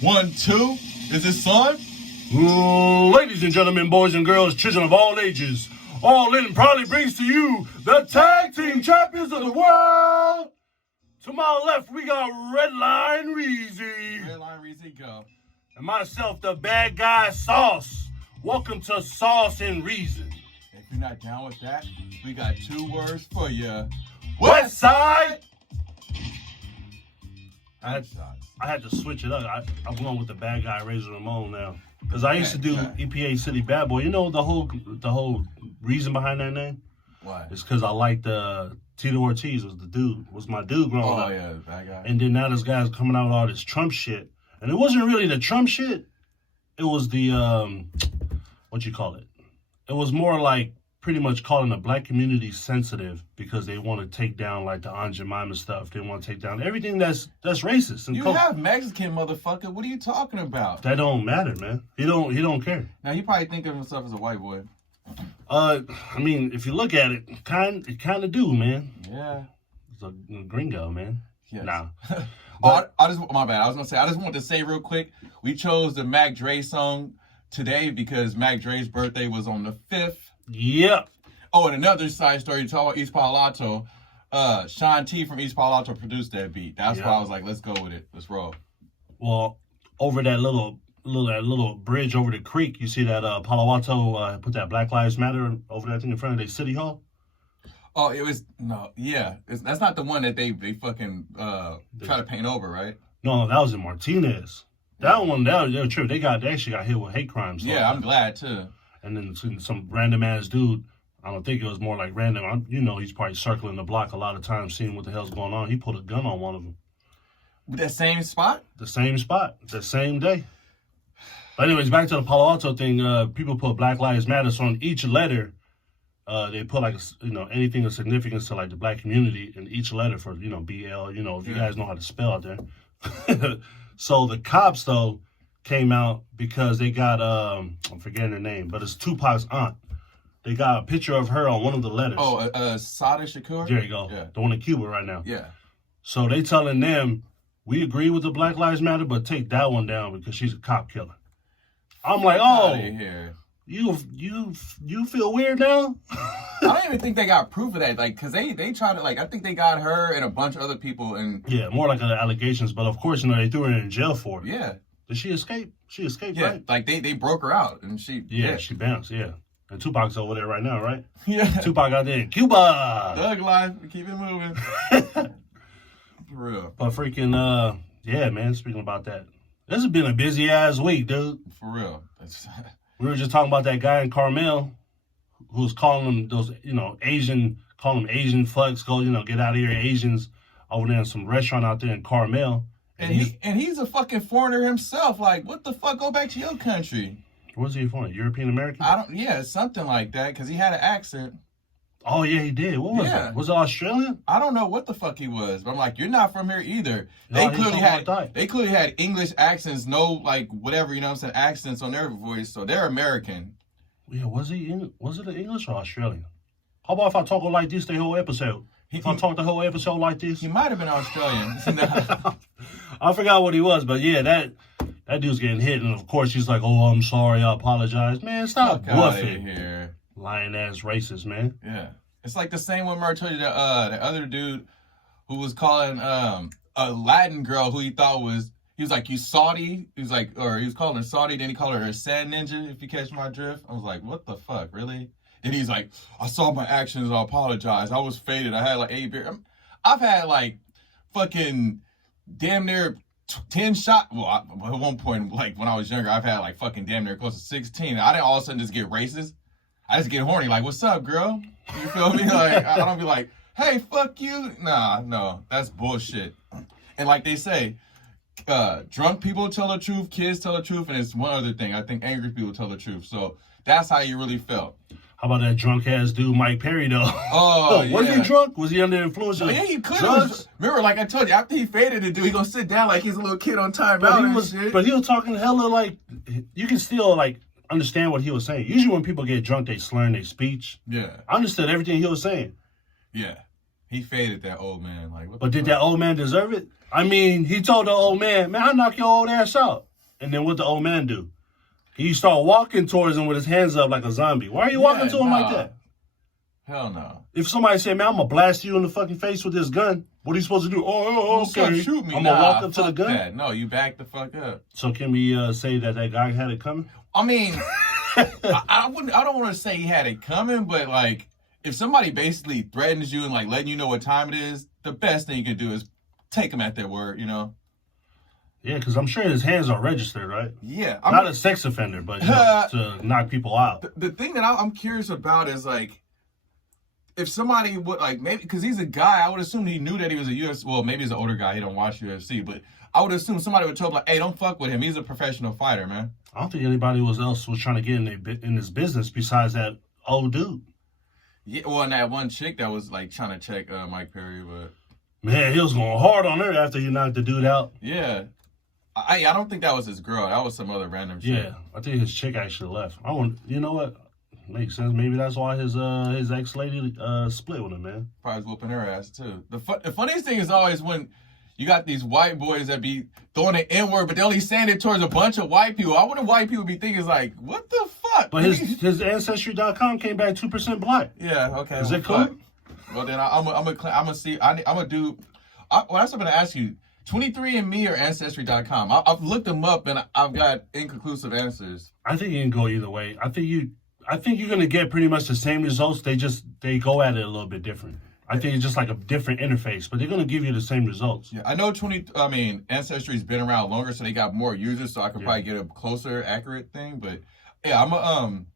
1, 2. Is this on? Ladies and gentlemen, boys and girls, children of all ages, All In proudly brings to you the tag team champions of the world. To my left, we got Redline Riez. Redline Riez, go. And myself, the bad guy, Sauce. Welcome to Sauce and Reason. If you're not down with that, we got 2 words for you. West Side. I had to switch it up. I'm going with the bad guy, Riezon now. Because I used to do EPA City Bad Boy. You know the whole reason behind that name? What? It's because I liked Tito Ortiz was my dude growing up. Oh yeah, the bad guy. And then now this guy's coming out with all this Trump shit. And it wasn't really the Trump shit. It was the what you call it? It was more like pretty much calling the black community sensitive because they want to take down like the Aunt Jemima stuff. They want to take down everything that's racist. And you have Mexican, motherfucker. What are you talking about? That don't matter, man. He don't care. Now he probably think of himself as a white boy. I mean, if you look at it, it kind of do, man. Yeah. It's a gringo, man. Yes. Nah. My bad. I just want to say real quick, we chose the Mac Dre song today because Mac Dre's birthday was on the 5th. Yep. Oh, and another side story, you talk about East Palo Alto. Sean T from East Palo Alto produced that beat. That's why I was like, let's go with it. Let's roll. Well, over that little bridge over the creek, you see that Palo Alto put that Black Lives Matter over there, I think, in front of their city hall. Oh, that's not the one that they fucking try to paint over, right? No, that was in Martinez. That one, that was true. They actually got hit with hate crimes. Yeah, I'm glad too. And then some random ass dude. I don't think it was more like random. He's probably circling the block a lot of times, seeing what the hell's going on. He pulled a gun on one of them. That same spot? The same spot, the same day. But anyways, back to the Palo Alto thing. People put Black Lives Matter, so on each letter, they put like anything of significance to like the black community in each letter for BL. If you guys know how to spell out there. So the cops though came out because they got I'm forgetting her name, but it's Tupac's aunt. They got a picture of her on one of the letters. Oh, Sada Shakur? There you go. Yeah. The one in Cuba right now. Yeah. So they telling them, we agree with the Black Lives Matter, but take that one down because she's a cop killer. I'm like, you feel weird now? I don't even think they got proof of that, because they tried to, I think they got her and a bunch of other people. And yeah, more like allegations, but of course, they threw her in jail for it. Yeah. Did she escape? She escaped, yeah, right? They broke her out, and she... Yeah, she bounced, yeah. And Tupac's over there right now, right? Yeah. Tupac out there in Cuba. Thug life. Keep it moving. For real. But freaking, yeah, man, speaking about that. This has been a busy-ass week, dude. For real. We were just talking about that guy in Carmel who was calling them those, Asian fucks, go, get out of here, Asians, over there in some restaurant out there in Carmel. And he's a fucking foreigner himself. Like, what the fuck? Go back to your country. Where's he from? European American? Something like that, because he had an accent. Oh, yeah, he did. What was that? Was it Australian? I don't know what the fuck he was, but I'm like, you're not from here either. No, They clearly had English accents, no, whatever, accents on their voice, so they're American. Yeah, was it English or Australian? How about if I talk like this the whole episode? If I talk the whole episode like this? He might have been Australian. I forgot what he was, but yeah, that dude's getting hit, and of course he's like, "Oh, I'm sorry, I apologize." Man, stop bluffing. Here. Lying ass racist, man. Yeah. It's like the same one where I told you the other dude who was calling a Latin girl who he was like, "You Saudi?" He was calling her Saudi, then he called her a sad ninja, if you catch my drift. I was like, what the fuck, really? Then he's like, "I saw my actions, I apologize. I was faded. I had 8 beers." I've had fucking damn near 10 shots. Well, at one point, when I was younger, I've had fucking damn near close to 16. I didn't all of a sudden just get racist. I just get horny, what's up, girl? You feel me? I don't be like, hey, fuck you. Nah, no, that's bullshit. And like they say, drunk people tell the truth, kids tell the truth, and it's one other thing. I think angry people tell the truth. So that's how you really felt. How about that drunk ass dude, Mike Perry, though? Oh, yeah. Was he drunk? Was he under the influence of yeah, he could have. Remember, like I told you, after he faded the dude, he gonna sit down like he's a little kid on timeout. But he was talking hella you can still understand what he was saying. Usually when people get drunk, they slur in their speech. Yeah. I understood everything he was saying. Yeah. He faded that old man. But did that old man deserve it? I mean, he told the old man, "Man, I'll knock your old ass out." And then what the old man do? He start walking towards him with his hands up like a zombie. Why are you walking to him like that? Hell no. If somebody say, man, I'm going to blast you in the fucking face with this gun, what are you supposed to do? Oh, okay. Shoot me. I'm going to walk up to the gun? That. No, you back the fuck up. So can we say that guy had it coming? I mean, I don't want to say he had it coming, but like, if somebody basically threatens you and like letting you know what time it is, the best thing you can do is take them at their word, you know? Yeah, because I'm sure his hands are registered, right? Yeah. Not a sex offender, but to knock people out. The thing that I'm curious about is like, if somebody would like maybe because he's a guy, I would assume he knew that he was a UFC. Well, maybe he's an older guy. He don't watch UFC, but I would assume somebody would tell him like, "Hey, don't fuck with him. He's a professional fighter, man." I don't think anybody else was trying to get in this business besides that old dude. Yeah, well, and that one chick that was like trying to check Mike Perry, but man, he was going hard on her after he knocked the dude out. Yeah, I don't think that was his girl. That was some other random chick. Yeah, I think his chick actually left. You know what? Makes sense. Maybe that's why his ex lady split with him, man. Probably whooping her ass too. The funniest thing is always when you got these white boys that be throwing an N-word, but they only saying it towards a bunch of white people. I wonder white people be thinking like, what the fuck? But his Ancestry.com came back 2% black. Yeah. Okay. Is it cool? Well, then I'm gonna see. I'm gonna do. Well, that's what I'm gonna ask you. 23andMe or Ancestry.com? I've looked them up and I've got inconclusive answers. I think you can go either way. I think you're gonna get pretty much the same results. They go at it a little bit different. I think it's just like a different interface, but they're gonna give you the same results. Yeah, I know Ancestry's been around longer, so they got more users, so I could probably get a closer, accurate thing. But yeah, I want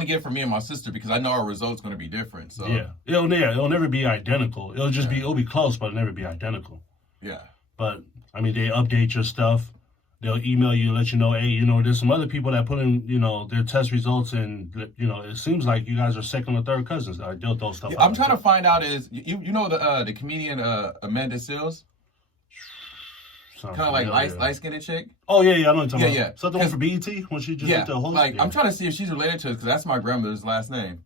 to get it for me and my sister because I know our results gonna be different. So yeah, it'll never be identical. It'll be close, but it'll never be identical. Yeah. But I mean, they update your stuff. They'll email you and let you know, hey, there's some other people that put in, their test results, and it seems like you guys are second or third cousins. They'll throw stuff out. I'm trying to find out is you know the comedian Amanda Seales, kind of like light-skinned chick. Oh yeah, I know what you're talking about. Yeah. Is that the one for BET when she just went to a host? Like I'm trying to see if she's related to us because that's my grandmother's last name,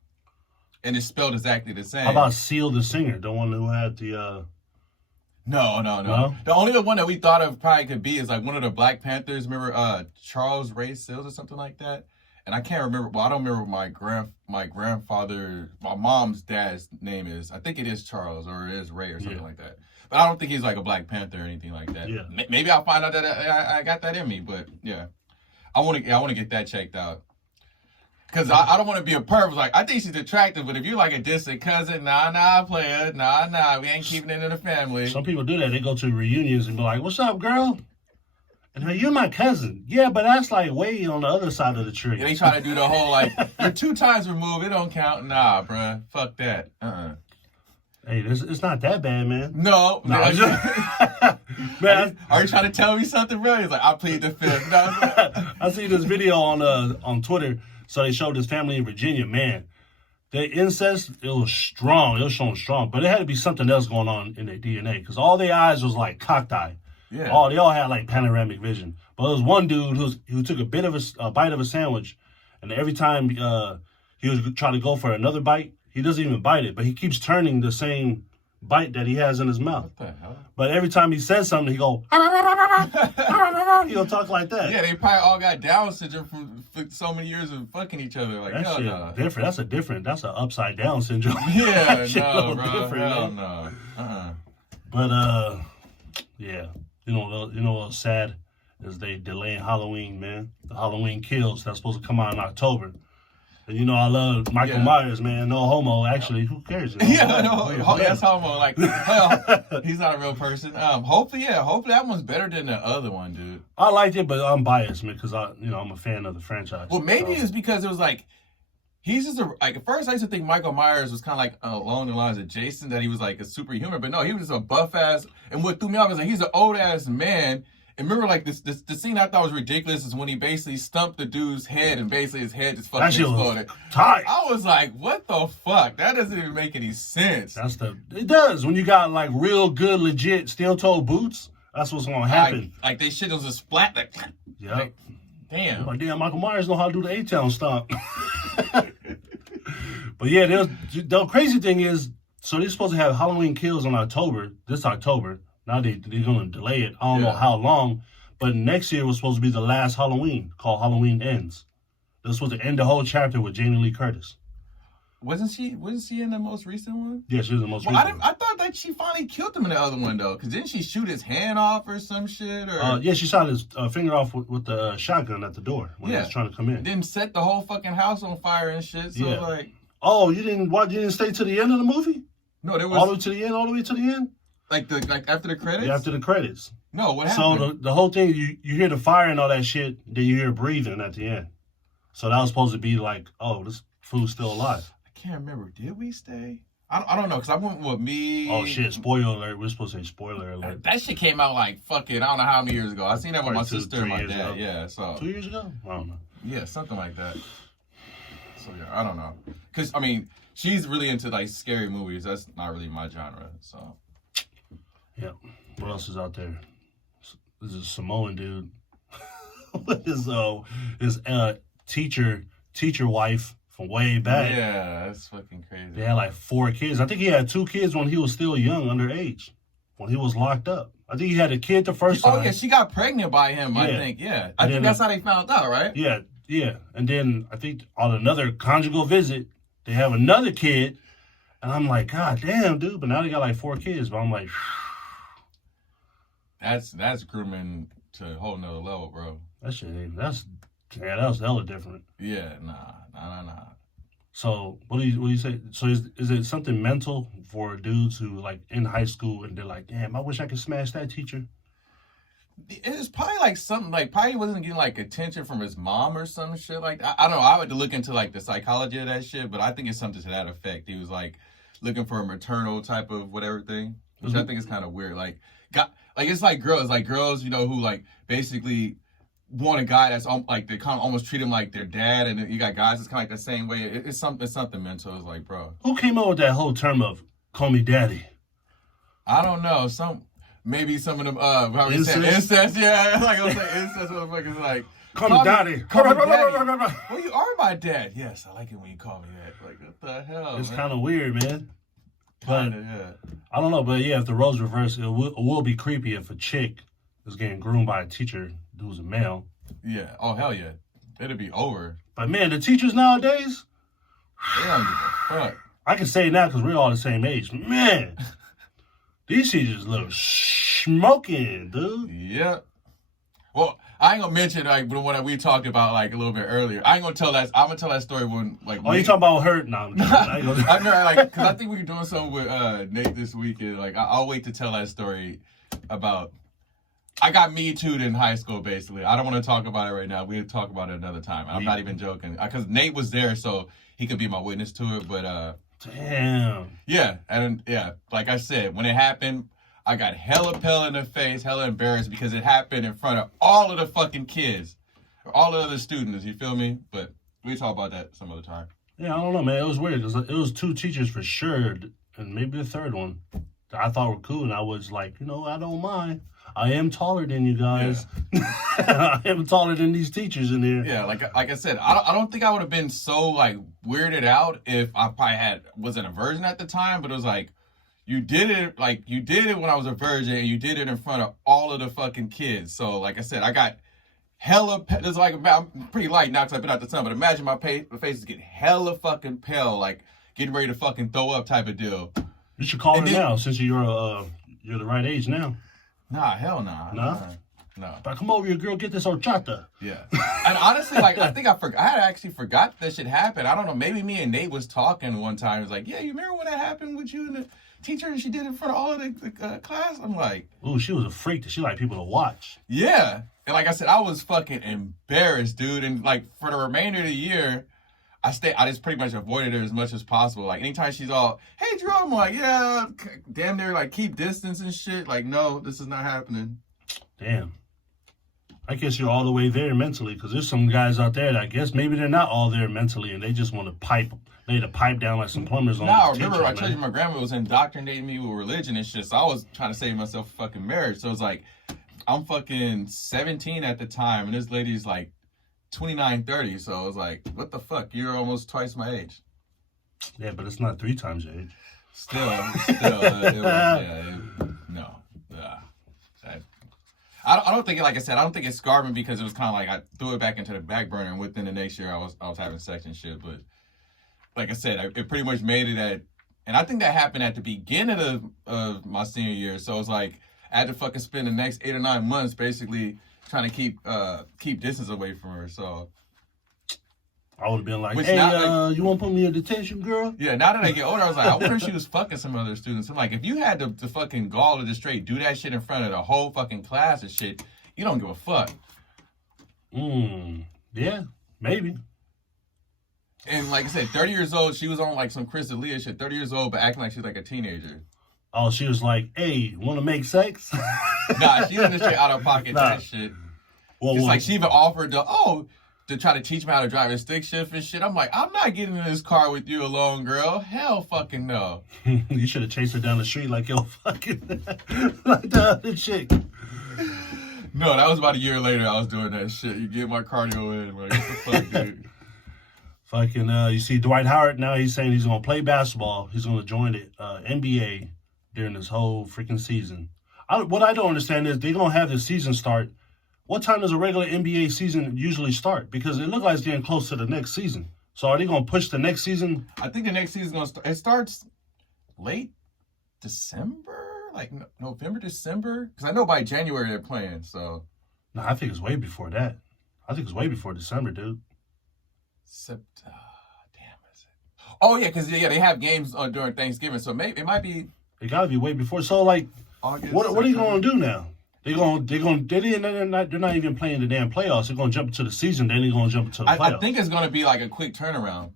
and it's spelled exactly the same. How about Seal the singer, the one who had the? No. The only one that we thought of probably could be is like one of the Black Panthers. Remember Charles Riez or something like that? And I can't remember. Well, I don't remember what my grandfather, my mom's dad's name is. I think it is Charles or it is Ray or something like that. But I don't think he's like a Black Panther or anything like that. Yeah. Maybe I'll find out that I got that in me. But yeah, I want to get that checked out. Because I don't want to be a perv. Like, I think she's attractive, but if you're like a distant cousin, nah, player. Nah, we ain't keeping it in the family. Some people do that. They go to reunions and be like, what's up, girl? And hey, you're my cousin. Yeah, but that's like way on the other side of the tree. Yeah, they try to do the whole, like, you're 2 times removed. It don't count. Nah, bruh. Fuck that. Hey, it's not that bad, man. No. Man, are you trying to tell me something, bro? He's like, I plead the fifth. No, I see this video on Twitter. So they showed this family in Virginia, man. Their incest, it was strong. It was showing strong. But it had to be something else going on in their DNA. Because all their eyes was like cocked eye. Yeah. They all had like panoramic vision. But there was one dude who took a bite of a sandwich. And every time he was trying to go for another bite, he doesn't even bite it. But he keeps turning the same bite that he has in his mouth. What the hell? But every time he says something, he go, he'll talk like that. Yeah, they probably all got Down syndrome for so many years of fucking each other. Like, that shit different. That's an upside down syndrome. Yeah, no, bro. Hell no. But yeah, what's sad is they delaying Halloween, man. The Halloween Kills that's supposed to come out in October. And I love Michael Myers, man. No homo, actually. Who cares? Yeah, no, that's homo. Like, hell, he's not a real person. Hopefully that one's better than the other one, dude. I liked it, but I'm biased, man, because I'm a fan of the franchise. Well, maybe it's because it was like he's just at first I used to think Michael Myers was kind of like along the lines of Jason, that he was like a superhuman, but no, he was just a buff ass. And what threw me off is like he's an old ass man. And remember, like, the scene I thought was ridiculous is when he basically stumped the dude's head and basically his head just fucking exploded. Tight. I was like, what the fuck? That doesn't even make any sense. It does. When you got, like, real good, legit steel-toe boots, that's what's going to happen. Like they shit was just splat. Like, yeah. Like, damn. Like, damn, Michael Myers know how to do the A-Town stomp. But, yeah, the crazy thing is, so they're supposed to have Halloween Kills on this October. Now they're going to delay it. I don't know how long, But next year was supposed to be the last Halloween, called Halloween Ends. It was supposed to end the whole chapter with Jamie Lee Curtis. Wasn't she in the most recent one? Yeah, she was the most recent one. I thought that she finally killed him in the other one, though. Because didn't she shoot his hand off or some shit? Or yeah, she shot his finger off with the shotgun at the door when he was trying to come in. Then set the whole fucking house on fire and shit. So, like... Oh, you didn't stay to the end of the movie? No, there was... All the way to the end? Like after the credits? Yeah, after the credits. No, what happened? So the whole thing, you hear the fire and all that shit, then you hear breathing at the end. So that was supposed to be like, oh, this fool's still alive. I can't remember. Did we stay? I don't know, because I went with me. Oh, shit. Spoiler alert. We're supposed to say spoiler alert. That shit came out like fucking, I don't know how many years ago. I seen that with my sister and my 3 years dad. ago. Yeah, so. 2 years ago? I don't know. Yeah, something like that. So, yeah, I don't know. Because, I mean, she's really into, like, scary movies. That's not really my genre, so. Yeah. What else is out there? This is a Samoan dude. his teacher wife from way back. Yeah, that's fucking crazy. They had like 4 kids. I think he had 2 kids when he was still young, underage, when he was locked up. I think he had a kid the first time. Oh, yeah, she got pregnant by him, I think. Yeah. I think that's how they found out, right? Yeah, yeah. And then I think on another conjugal visit, they have another kid. And I'm like, God damn, dude. But now they got like 4 kids. But I'm like, That's grooming to a whole nother level, bro. That shit ain't, that was hella different. Yeah, nah. So what do you say? So is it something mental for dudes who like in high school and they're like, damn, I wish I could smash that teacher? It's probably like something like probably wasn't getting like attention from his mom or some shit like that. I don't know. I would look into like the psychology of that shit, but I think it's something to that effect. He was like looking for a maternal type of whatever thing, which I think is kind of weird. Like it's like girls, you know, who like basically want a guy that's like they kind of almost treat him like their dad, and then you got guys that's kind of like the same way. It's something mental. It's like, bro, who came up with that whole term of "call me daddy"? I don't know. Maybe some of them how you say incest. Yeah, like I'm saying incest motherfuckers like call me daddy. Well, you are my dad. Yes, I like it when you call me that. Like what the hell? It's kind of weird, man. But yeah. I don't know, but yeah, if the roles reverse, it will be creepy if a chick is getting groomed by a teacher who's a male. Yeah. Oh, hell yeah. It'll be over. But man, the teachers nowadays, they don't give a fuck. I can say it now because we're all the same age. Man, these teachers look smoking, dude. Yep. Well, I ain't gonna mention like the one that we talked about like a little bit earlier. I ain't gonna tell that. I'm gonna tell that story when like. Oh, you talking about her? No, I know, like, because I think we were doing something with Nate this weekend. Like, I'll wait to tell that story about. I got Me Too'd in high school, basically. I don't want to talk about it right now. We'll talk about it another time. I'm not even joking. Because Nate was there, so he could be my witness to it. But, damn. Yeah. And, yeah, like I said, when it happened, I got hella pale in the face, hella embarrassed because it happened in front of all of the fucking kids. All the other students, you feel me? But we'll talk about that some other time. Yeah, I don't know, man. It was weird. It was 2 teachers for sure, and maybe the third one that I thought were cool, and I was like, I don't mind. I am taller than you guys. Yeah. I am taller than these teachers in here. Yeah, like I said, I don't think I would have been so like weirded out if I probably wasn't a virgin at the time, but it was like you did it when I was a virgin, and you did it in front of all of the fucking kids. So like I said, I got hella. There's like I'm pretty light now because I've been out the sun, but imagine my face is getting hella fucking pale, like getting ready to fucking throw up type of deal. You should call her now since you're the right age now. Nah, hell nah. Nah? No. But come over here, girl, get this horchata. Yeah. And honestly, like, I think I had actually forgot that shit happened. I don't know. Maybe me and Nate was talking one time. It was like, yeah, you remember when that happened with you and the teacher and she did it in front of all of the class? I'm like. Ooh, she was a freak. She liked people to watch. Yeah. And like I said, I was fucking embarrassed, dude. And like for the remainder of the year, I just pretty much avoided her as much as possible. Like anytime she's all, hey, Drew, I'm like, yeah, damn near like keep distance and shit. Like, no, this is not happening. Damn. I guess you're all the way there mentally, because there's some guys out there that I guess maybe they're not all there mentally and they just want to lay the pipe down like some plumbers on. No, remember I told you my grandma was indoctrinating me with religion and shit, so I was trying to save myself a fucking marriage. So it's like, I'm fucking 17 at the time and this lady's like 29, 30. So I was like, what the fuck? You're almost twice my age. Yeah, but it's not 3 times your age. Still, I don't think, like I said, I don't think it scarred me because it was kind of like I threw it back into the back burner, and within the next year I was having sex and shit. But like I said, it pretty much made it at, and I think that happened at the beginning of my senior year. So it's like I had to fucking spend the next 8 or 9 months basically trying to keep distance away from her. So I would have been like, hey, you want to put me in detention, girl? Yeah, now that I get older, I was like, I wonder if she was fucking some other students. I'm like, if you had the fucking gall to just straight do that shit in front of the whole fucking class and shit, you don't give a fuck. Yeah, maybe. And like I said, 30 years old, she was on like some Chris D'Elia shit, 30 years old, but acting like she's like a teenager. Oh, she was like, hey, want to make sex? Nah, she was just straight out of pocket that shit. Well, like she even offered to try to teach me how to drive a stick shift and shit. I'm like, I'm not getting in this car with you alone, girl. Hell fucking no. You should have chased her down the street like, yo, fucking, like the other chick. No, that was about a year later I was doing that shit. You get my cardio in. Like, what the fuck, dude? Fucking, you see Dwight Howard now, he's saying he's going to play basketball. He's going to join the NBA during this whole freaking season. What I don't understand is they're going to have the season start. What time does a regular NBA season usually start? Because it looks like it's getting close to the next season. So are they going to push the next season? I think the next season is going to start. It starts late December? Like November, December? Because I know by January they're playing, so. No, I think it's way before that. I think it's way before December, dude. Damn, is it? Oh, yeah, because they have games during Thanksgiving, so maybe it might be. It got to be way before. So, like, August, what are you going to do now? They're not even playing the damn playoffs. They're going to jump into the season, then they're going to jump into the playoffs. I think it's going to be like a quick turnaround.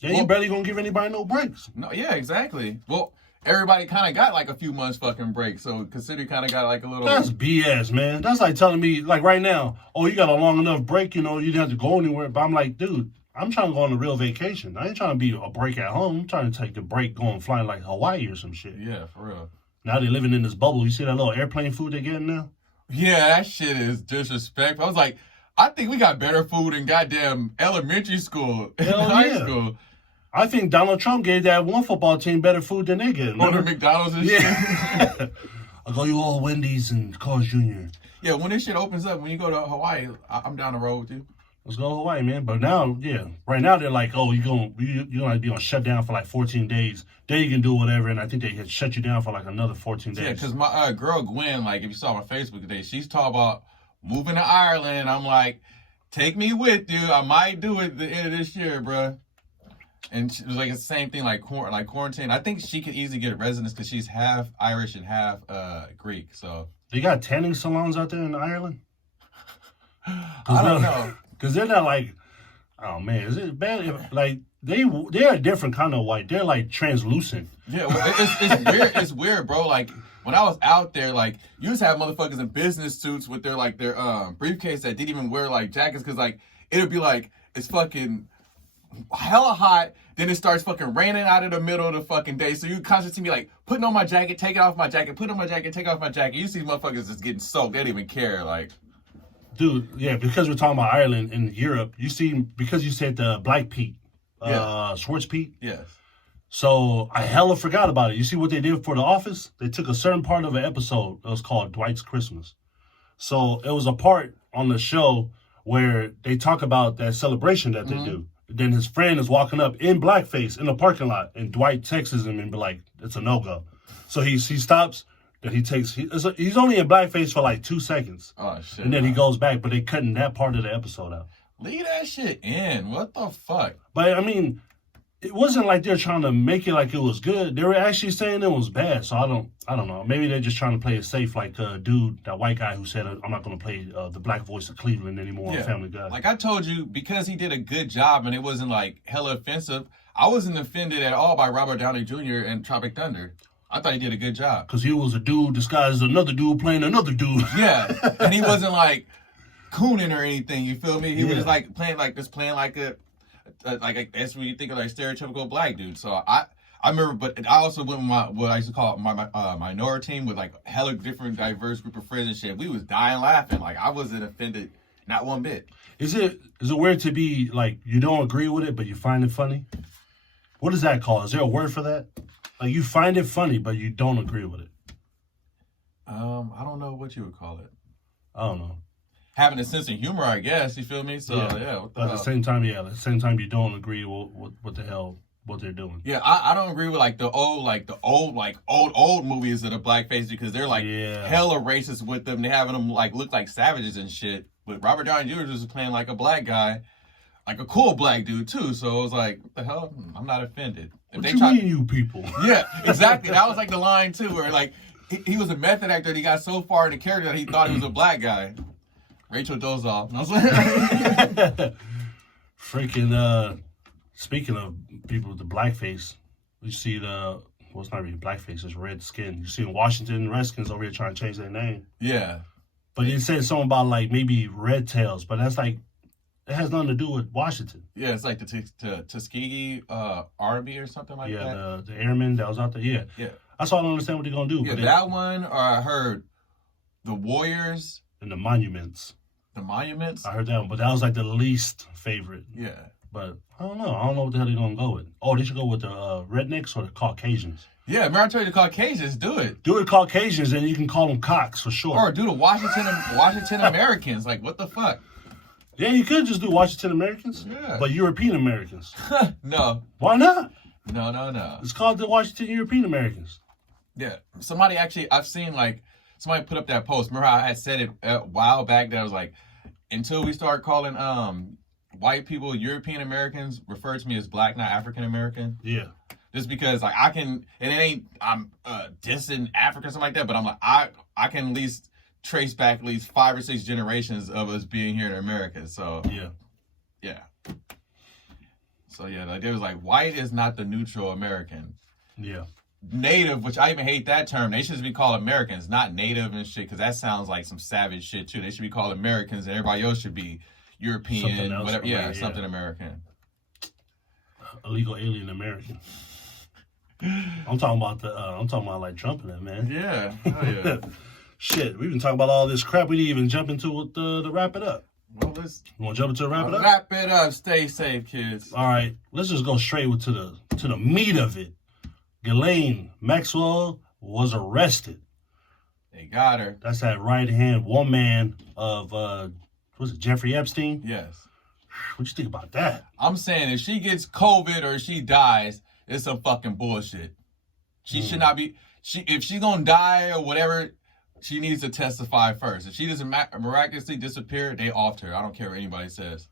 Yeah, you're barely going to give anybody no breaks. No, yeah, exactly. Well, everybody kind of got like a few months fucking break, so consider kind of got like a little. That's BS, man. That's like telling me, like right now, oh, you got a long enough break, you didn't have to go anywhere. But I'm like, dude, I'm trying to go on a real vacation. I ain't trying to be a break at home. I'm trying to take the break going flying like Hawaii or some shit. Yeah, for real. Now they're living in this bubble. You see that little airplane food they're getting now? Yeah, that shit is disrespectful. I was like, I think we got better food in goddamn elementary school and high school. I think Donald Trump gave that one football team better food than they get. Go to McDonald's and shit. I'll go you all Wendy's and Carl's Jr. Yeah, when this shit opens up, when you go to Hawaii, I'm down the road with you. Let's go to Hawaii, man. But now, right now they're like, oh, you're gonna be on shutdown for like 14 days. Then you can do whatever, and I think they had shut you down for like another 14 days. Yeah, because my girl Gwen, like if you saw my Facebook today, she's talking about moving to Ireland. I'm like, take me with you. I might do it at the end of this year, bro. And she was like, it's the same thing, like quarantine. I think she could easily get a residence because she's half Irish and half Greek. So they got tanning salons out there in Ireland. I don't know. Because they're not like, oh man, is it bad? Like they're a different kind of white. They're like translucent. Yeah, well, it's weird. It's weird, bro. Like when I was out there, like you just have motherfuckers in business suits with their briefcase that didn't even wear like jackets because like it'd be like it's fucking hella hot. Then it starts fucking raining out of the middle of the fucking day. So you constantly see me like putting on my jacket, taking off my jacket, put on my jacket, take off my jacket. You see motherfuckers just getting soaked. They don't even care. Like. Dude, yeah, because we're talking about Ireland and Europe, you see, because you said the Black Pete, Schwartz Pete. Yes. So I hella forgot about it. You see what they did for The Office? They took a certain part of an episode that was called Dwight's Christmas. So it was a part on the show where they talk about that celebration that they do. Then his friend is walking up in blackface in the parking lot, and Dwight texts him and be like, it's a no-go. So he stops. That he's only in blackface for like 2 seconds. Oh shit! And then he goes back, but they cutting that part of the episode out. Leave that shit in. What the fuck? But I mean, it wasn't like they're trying to make it like it was good. They were actually saying it was bad. So I don't know. Maybe they're just trying to play it safe, like that white guy who said, "I'm not going to play the black voice of Cleveland anymore on Family Guy." Like I told you, because he did a good job and it wasn't like hella offensive. I wasn't offended at all by Robert Downey Jr. and Tropic Thunder. I thought he did a good job. Because he was a dude disguised as another dude playing another dude. Yeah. And he wasn't like cooning or anything, you feel me? He was like playing like that's what you think of like stereotypical black dude. So I remember, but I also went with what I used to call my minority team with like hella different diverse group of friends and shit. We was dying laughing. Like I wasn't offended, not one bit. Is it weird to be like, you don't agree with it, but you find it funny? What is that called? Is there a word for that? Like you find it funny, but you don't agree with it. I don't know what you would call it. I don't know. Having a sense of humor, I guess. You feel me? So yeah. What the But at hell? the same time, you don't agree with what the hell what they're doing. Yeah, I don't agree with like the old movies of the blackface because they're like hella racist with them. They having them like look like savages and shit. But Robert Downey Jr. was playing like a black guy, like a cool black dude too. So it was like, what the hell? I'm not offended. If What you mean, you people? Yeah, exactly. That was like the line too, where like he was a method actor. And he got so far in the character that he thought he was a black guy. Rachel Dolezal. Freaking. Speaking of people with the blackface, you see it's not really blackface, it's red skin. You see Washington Redskins over here trying to change their name. Yeah. But it said something about like maybe red tails, but that's like, it has nothing to do with Washington. Yeah, it's like the Tuskegee Army or something like that. Yeah, the airmen that was out there. Yeah. Yeah. That's all I don't understand what they're going to do. Yeah, that one, or I heard the Warriors. And the monuments. The monuments? I heard that one, but that was like the least favorite. Yeah. But I don't know. I don't know what the hell they're going to go with. Oh, they should go with the rednecks or the Caucasians. Yeah, remember I told you the Caucasians, do it. Do it Caucasians, and you can call them cocks for sure. Or do the Washington Americans. Like, what the fuck? Yeah, you could just do Washington Americans. Yeah. But European Americans. No. Why not? No. It's called the Washington European Americans. Yeah. Somebody actually, I've seen like, somebody put up that post. Remember how I had said it a while back that I was like, until we start calling white people European Americans, refer to me as black, not African American. Yeah. Just because like I can, and it ain't I'm dissing Africa or something like that, but I'm like I can at least trace back at least 5 or 6 generations of us being here in America. So yeah. So yeah, like it was like white is not the neutral American. Yeah. Native, which I even hate that term. They should be called Americans, not native and shit, because that sounds like some savage shit too. They should be called Americans, and everybody else should be European, whatever. Yeah, something American. Illegal alien American. I'm talking about like Trump and that, man. Yeah. Oh, yeah. Shit, we've been talking about all this crap. We didn't even jump into it to wrap it up. Well, let's. You want to jump into wrap it up? Wrap it up. Stay safe, kids. All right, let's just go straight to the meat of it. Ghislaine Maxwell was arrested. They got her. That's that right-hand woman of was it Jeffrey Epstein? Yes. What you think about that? I'm saying if she gets COVID or she dies, it's some fucking bullshit. She should not be. If she's gonna die or whatever, she needs to testify first. If she doesn't miraculously disappear, they offed her. I don't care what anybody says.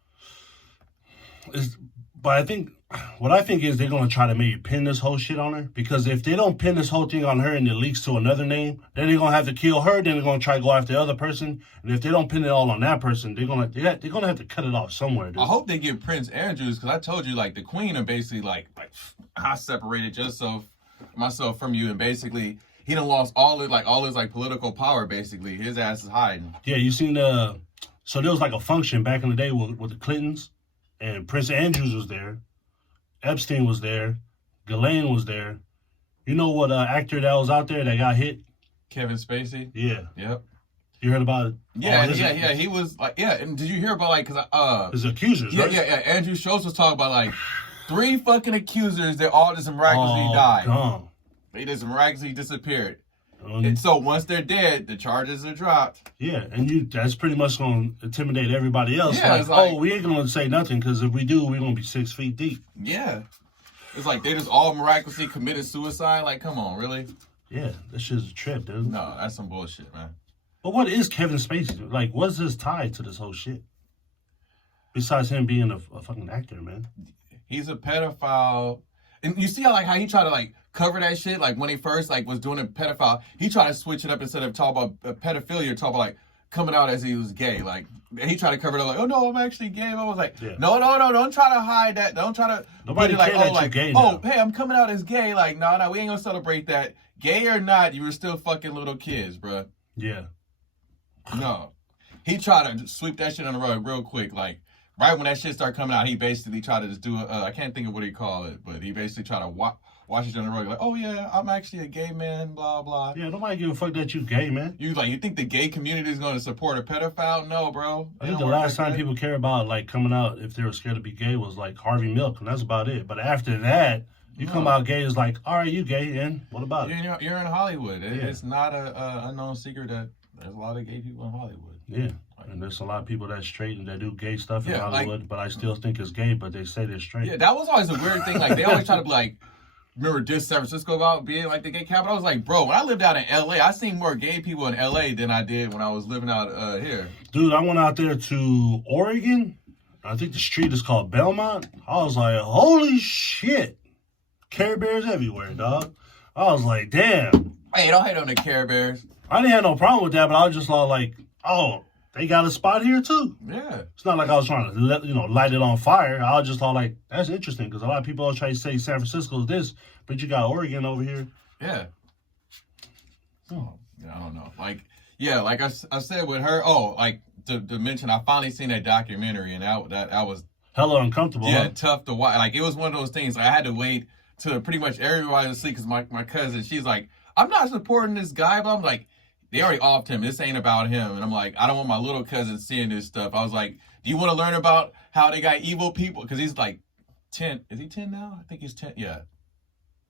But I think what I think is they're gonna try to maybe pin this whole shit on her, because if they don't pin this whole thing on her and it leaks to another name, then they're gonna have to kill her. Then they're gonna try to go after the other person, and if they don't pin it all on that person, they're gonna have to cut it off somewhere. Dude. I hope they give Prince Andrews, because I told you like the Queen are basically like I separated myself from you, and basically he done lost all his political power. Basically, his ass is hiding. Yeah, you seen so there was like a function back in the day with the Clintons. And Prince Andrews was there. Epstein was there. Ghislaine was there. You know what actor that was out there that got hit? Kevin Spacey? Yeah. Yep. You heard about it? Yeah, yeah. He was like, yeah. And did you hear about like, his accusers, right? Yeah. Andrew Schultz was talking about like 3 fucking accusers that all just miraculously died. Gone. They just miraculously disappeared. And so once they're dead, the charges are dropped. Yeah, and that's pretty much going to intimidate everybody else. Yeah, like, we ain't going to say nothing, because if we do, we're going to be 6 feet deep. Yeah. It's like they just all miraculously committed suicide. Like, come on, really? Yeah, that shit's a trip, dude. No, that's some bullshit, man. But what is Kevin Spacey? Like, what's his tie to this whole shit? Besides him being a fucking actor, man. He's a pedophile. And you see how he tried to cover that shit? Like when he first was doing a pedophile, he tried to switch it up instead of talking about pedophilia, talk about coming out as he was gay. Like he tried to cover it up oh no, I'm actually gay. I was like, no, don't try to hide that. Don't try to nobody care that you're gay now. Hey, I'm coming out as gay. Like, no, we ain't gonna celebrate that. Gay or not, you were still fucking little kids, bro. Yeah. No. He tried to sweep that shit on the rug real quick. Like right when that shit started coming out, he basically tried to just do I can't think of what he called it, but he basically tried to wash it on the rug. Like, oh yeah, I'm actually a gay man, blah, blah. Yeah, nobody give a fuck that you gay, man. You think the gay community is going to support a pedophile? No, bro. I think the last time people care about coming out if they were scared to be gay was Harvey Milk, and that's about it. But after that, you come out gay is all right, you gay, and what about it? You're in Hollywood. It's not a unknown secret that there's a lot of gay people in Hollywood. Yeah. And there's a lot of people that's straight and that do gay stuff in Yeah, Hollywood, but I still think it's gay, but they say they're straight. Yeah, that was always a weird thing. Like, they always try to be like, remember this San Francisco about being like the gay capital? I was like, bro, when I lived out in LA, I seen more gay people in LA than I did when I was living out here. Dude, I went out there to Oregon. I think the street is called Belmont. I was like, holy shit. Care Bears everywhere, dog. I was like, damn. Hey, don't hate on the Care Bears. I didn't have no problem with that, but I was just like, oh, they got a spot here too. Yeah. It's not like I was trying to light it on fire. I was just like, that's interesting because a lot of people always try to say San Francisco is this, but you got Oregon over here. Yeah. Oh, yeah, I don't know. Like, yeah, like I said with her. Oh, like to mention, I finally seen that documentary, and that was hella uncomfortable. Yeah, huh? tough to watch. Like, it was one of those things. Like, I had to wait till pretty much everybody was asleep because my cousin, she's like, I'm not supporting this guy, but I'm like, they already offed him. This ain't about him. And I'm like, I don't want my little cousin seeing this stuff. I was like, do you want to learn about how they got evil people? Because he's like 10. Is he 10 now? I think he's 10. Yeah.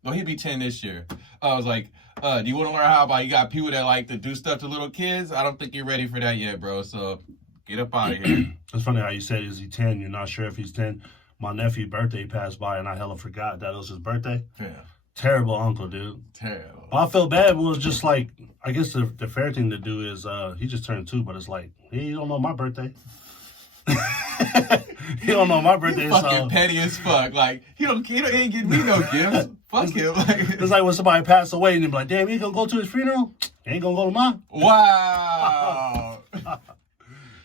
No, he'd be 10 this year. I was like, do you want to learn how about you got people that like to do stuff to little kids? I don't think you're ready for that yet, bro. So get up out of here. It's funny how you said, is he 10? You're not sure if he's 10. My nephew's birthday passed by, and I hella forgot that it was his birthday. Yeah. Terrible uncle, dude. Terrible. I felt bad. It was just like, I guess the fair thing to do is, he just turned 2, but it's like, hey, you don't know my birthday. He don't know my birthday. Fucking petty as fuck. Like, he ain't getting me no gifts. Fuck him. It's like when somebody passed away and they're like, damn, you ain't gonna go to his funeral? You ain't gonna go to mine? Wow.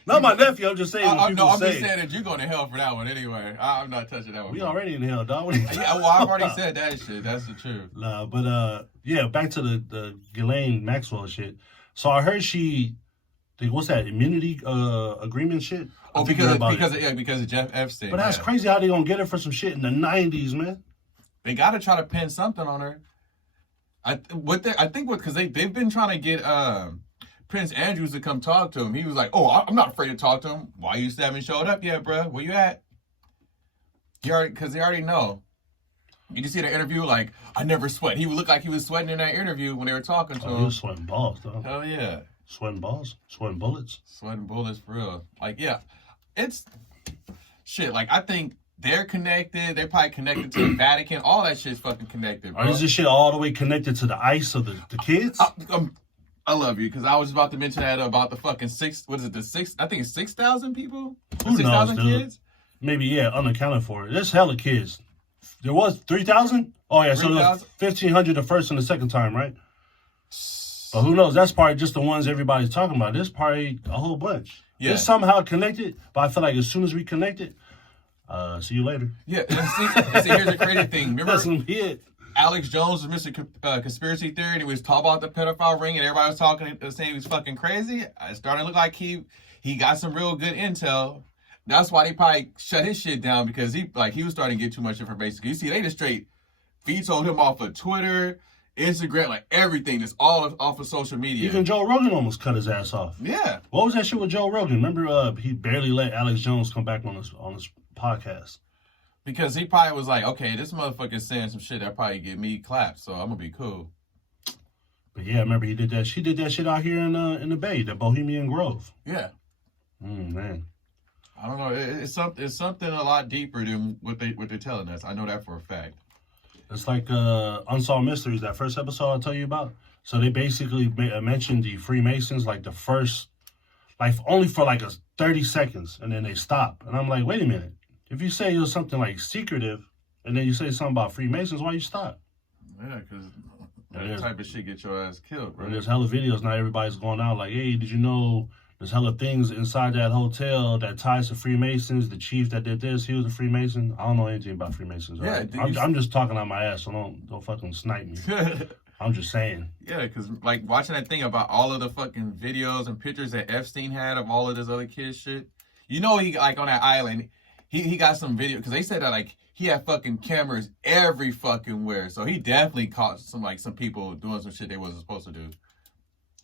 Not my nephew, I'm just saying what people I'm say. just saying that you're going to hell for that one anyway. I'm not touching that one. We already in hell, dog. Yeah, well, I've already said that shit. That's the truth. Nah, but yeah, back to the Ghislaine Maxwell shit. So I heard what's that, immunity agreement shit? Oh, because of Jeff Epstein. But that's crazy how they gonna get her for some shit in the 90s, man. They got to try to pin something on her. Because they've been trying to get Prince Andrews to come talk to him. He was like, oh, I'm not afraid to talk to him. Why you still haven't showed up yet, bro? Where you at? Because they already know. You can see the interview, like, I never sweat. He would look like he was sweating in that interview when they were talking to him. He was sweating balls, though. Hell yeah. Sweating balls? Sweating bullets? Sweating bullets, for real. Like, yeah. It's shit. Like, I think they're connected. They're probably connected to the Vatican. All that shit's fucking connected, bro. Is this shit all the way connected to the ice of the kids? I love you, because I was about to mention that about the fucking I think it's 6,000 people? Who 6,000 knows, dude? kids? Maybe, yeah, unaccounted for. There's hella kids. There was 3,000? Oh, yeah, 3, so there was 1,500 the first and the second time, right? But who knows? That's probably just the ones everybody's talking about. There's probably a whole bunch. Yeah. It's somehow connected, but I feel like as soon as we connect it, see you later. Yeah, and see, here's the crazy thing. Remember, that's it. Alex Jones was Mr. Conspiracy Theory, and he was talking about the pedophile ring, and everybody was talking, saying he was fucking crazy. It started to look like he got some real good intel. That's why they probably shut his shit down, because he was starting to get too much information. You see, they just straight vetoed him off of Twitter, Instagram, like everything. It's all off of social media. Even Joe Rogan almost cut his ass off. Yeah. What was that shit with Joe Rogan? Remember, he barely let Alex Jones come back on his podcast. Because he probably was like, okay, this motherfucker's saying some shit that probably get me clapped, so I'm gonna be cool. But yeah, remember he did that. She did that shit out here in the Bay, the Bohemian Grove. Yeah. Man. I don't know. It's something a lot deeper than what they're telling us. I know that for a fact. It's like Unsolved Mysteries, that first episode I'll tell you about. So they basically mentioned the Freemasons, like the first, like only for like 30 seconds, and then they stop. And I'm like, wait a minute. If you say it was something like secretive, and then you say something about Freemasons, why you stop? Yeah, because that type of shit get your ass killed, bro. And there's hella videos now. Everybody's going out like, hey, did you know there's hella things inside that hotel that ties to Freemasons? The chief that did this, he was a Freemason. I don't know anything about Freemasons. Right? Yeah, I'm just talking out my ass, so don't fucking snipe me. I'm just saying. Yeah, because like watching that thing about all of the fucking videos and pictures that Epstein had of all of this other kid shit. You know, he like on that island, he got some video, because they said that like he had fucking cameras every fucking where. So he definitely caught some people doing some shit they wasn't supposed to do.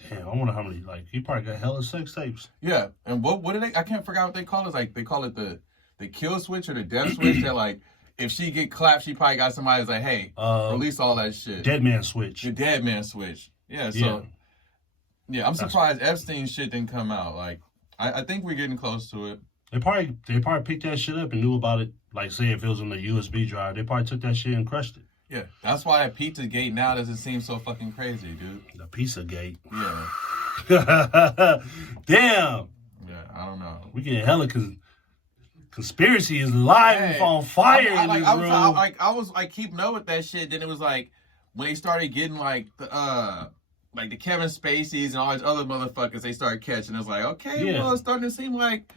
Damn, I wonder how many, like, he probably got hella sex tapes. Yeah, and what do they, I can't figure out what they call it. Like, they call it the kill switch or the death switch, that, like, if she get clapped, she probably got somebody that's like, hey, release all that shit. Dead man switch. The dead man switch. Yeah, so, yeah I'm surprised Epstein's shit didn't come out. Like, I think we're getting close to it. They probably picked that shit up and knew about it. Like, say if it was on the USB drive, they probably took that shit and crushed it. Yeah, that's why Pizzagate now doesn't seem so fucking crazy, dude. The Pizzagate. Yeah. Damn. Yeah, I don't know. We getting hella conspiracy is live and on fire in this room. I was keeping up with that shit. Then it was like when they started getting like the Kevin Spaceys and all these other motherfuckers, they started catching. It's like, okay, well, it's starting to seem like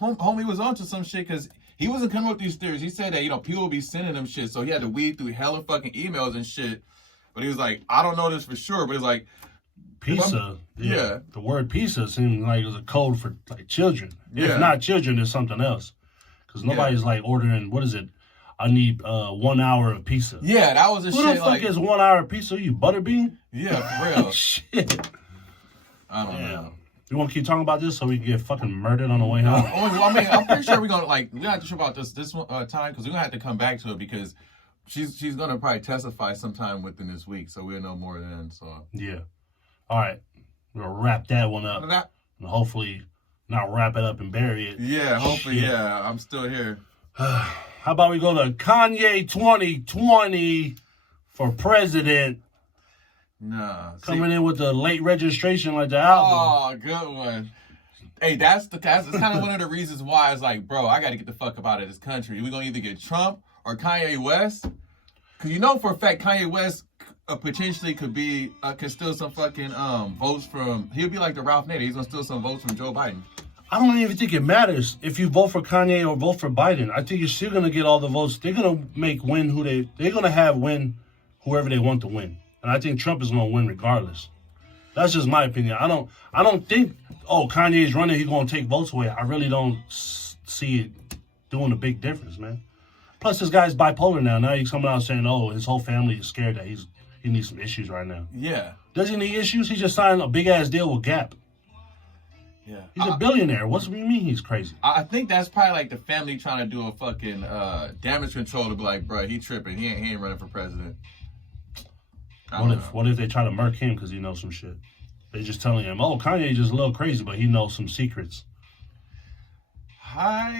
homie was onto some shit because he wasn't coming up with these theories. He said that, you know, people would be sending him shit, so he had to weed through hella fucking emails and shit. But he was like, I don't know this for sure, but it's like pizza. Yeah. The word pizza seemed like it was a code for like children. Yeah. If not children, it's something else. Because nobody's like ordering, what is it? I need 1 hour of pizza. Yeah, that was a shit. Who the fuck is 1 hour of pizza? You butterbean? Yeah, for real. Shit. I don't know. You want to keep talking about this so we can get fucking murdered on the way home? I mean, I'm pretty sure we're gonna we have to show about this time because we're gonna have to come back to it because she's gonna probably testify sometime within this week, so we'll know more then. So yeah. All right, we're gonna wrap that one up, and hopefully not wrap it up and bury it. Yeah, hopefully. Shit. Yeah, I'm still here. How about we go to Kanye 2020 for president? Nah. Coming in with the late registration like the album. Oh, good one. Hey, that's kind of one of the reasons why it's like, bro, I got to get the fuck up out of this country. We're going to either get Trump or Kanye West. Because you know for a fact Kanye West potentially could steal some fucking votes from, he'll be like the Ralph Nader. He's going to steal some votes from Joe Biden. I don't even think it matters if you vote for Kanye or vote for Biden. I think you're still going to get all the votes. They're going to make win they're going to have win whoever they want to win. And I think Trump is going to win regardless. That's just my opinion. I don't think, Kanye's running, he's going to take votes away. I really don't see it doing a big difference, man. Plus, this guy's bipolar now. Now he's coming out saying, his whole family is scared that he needs some issues right now. Yeah. Does he need issues? He just signed a big-ass deal with Gap. Yeah. He's a billionaire. What do you mean he's crazy? I think that's probably like the family trying to do a fucking damage control to be like, bro, he tripping. He ain't running for president. What if they try to murk him because he knows some shit? They just telling him, Kanye just a little crazy, but he knows some secrets. At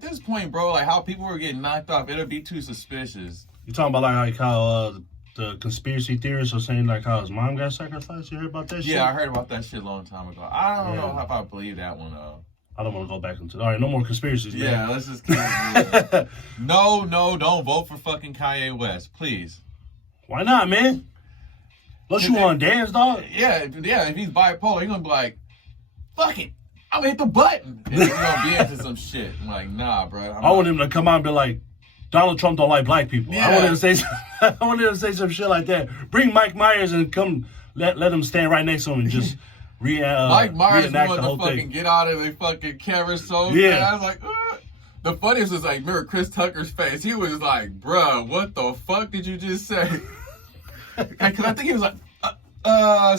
this point, bro, like how people were getting knocked off, it'll be too suspicious. You talking about like how the conspiracy theorists are saying like how his mom got sacrificed? You heard about that shit? Yeah, I heard about that shit a long time ago. I don't know if I believe that one though. I don't want to go back into. All right, no more conspiracies. Yeah, man. let's just keep it No, don't vote for fucking Kanye West, please. Why not, man? Unless you want to dance, dog. Yeah. If he's bipolar, he's gonna be like, "Fuck it, I'm gonna hit the button," and he's gonna be into some shit. I'm like, nah, bro. I want him to come out and be like, Donald Trump don't like black people. Yeah. I want him to say some shit like that. Bring Mike Myers and come let him stand right next to him and just Mike Myers reenact wanted the whole to fucking thing. Get out of the fucking camera so yeah. bad. I was like, ugh. The funniest was like, remember Chris Tucker's face. He was like, bruh, what the fuck did you just say? Because I think he was like,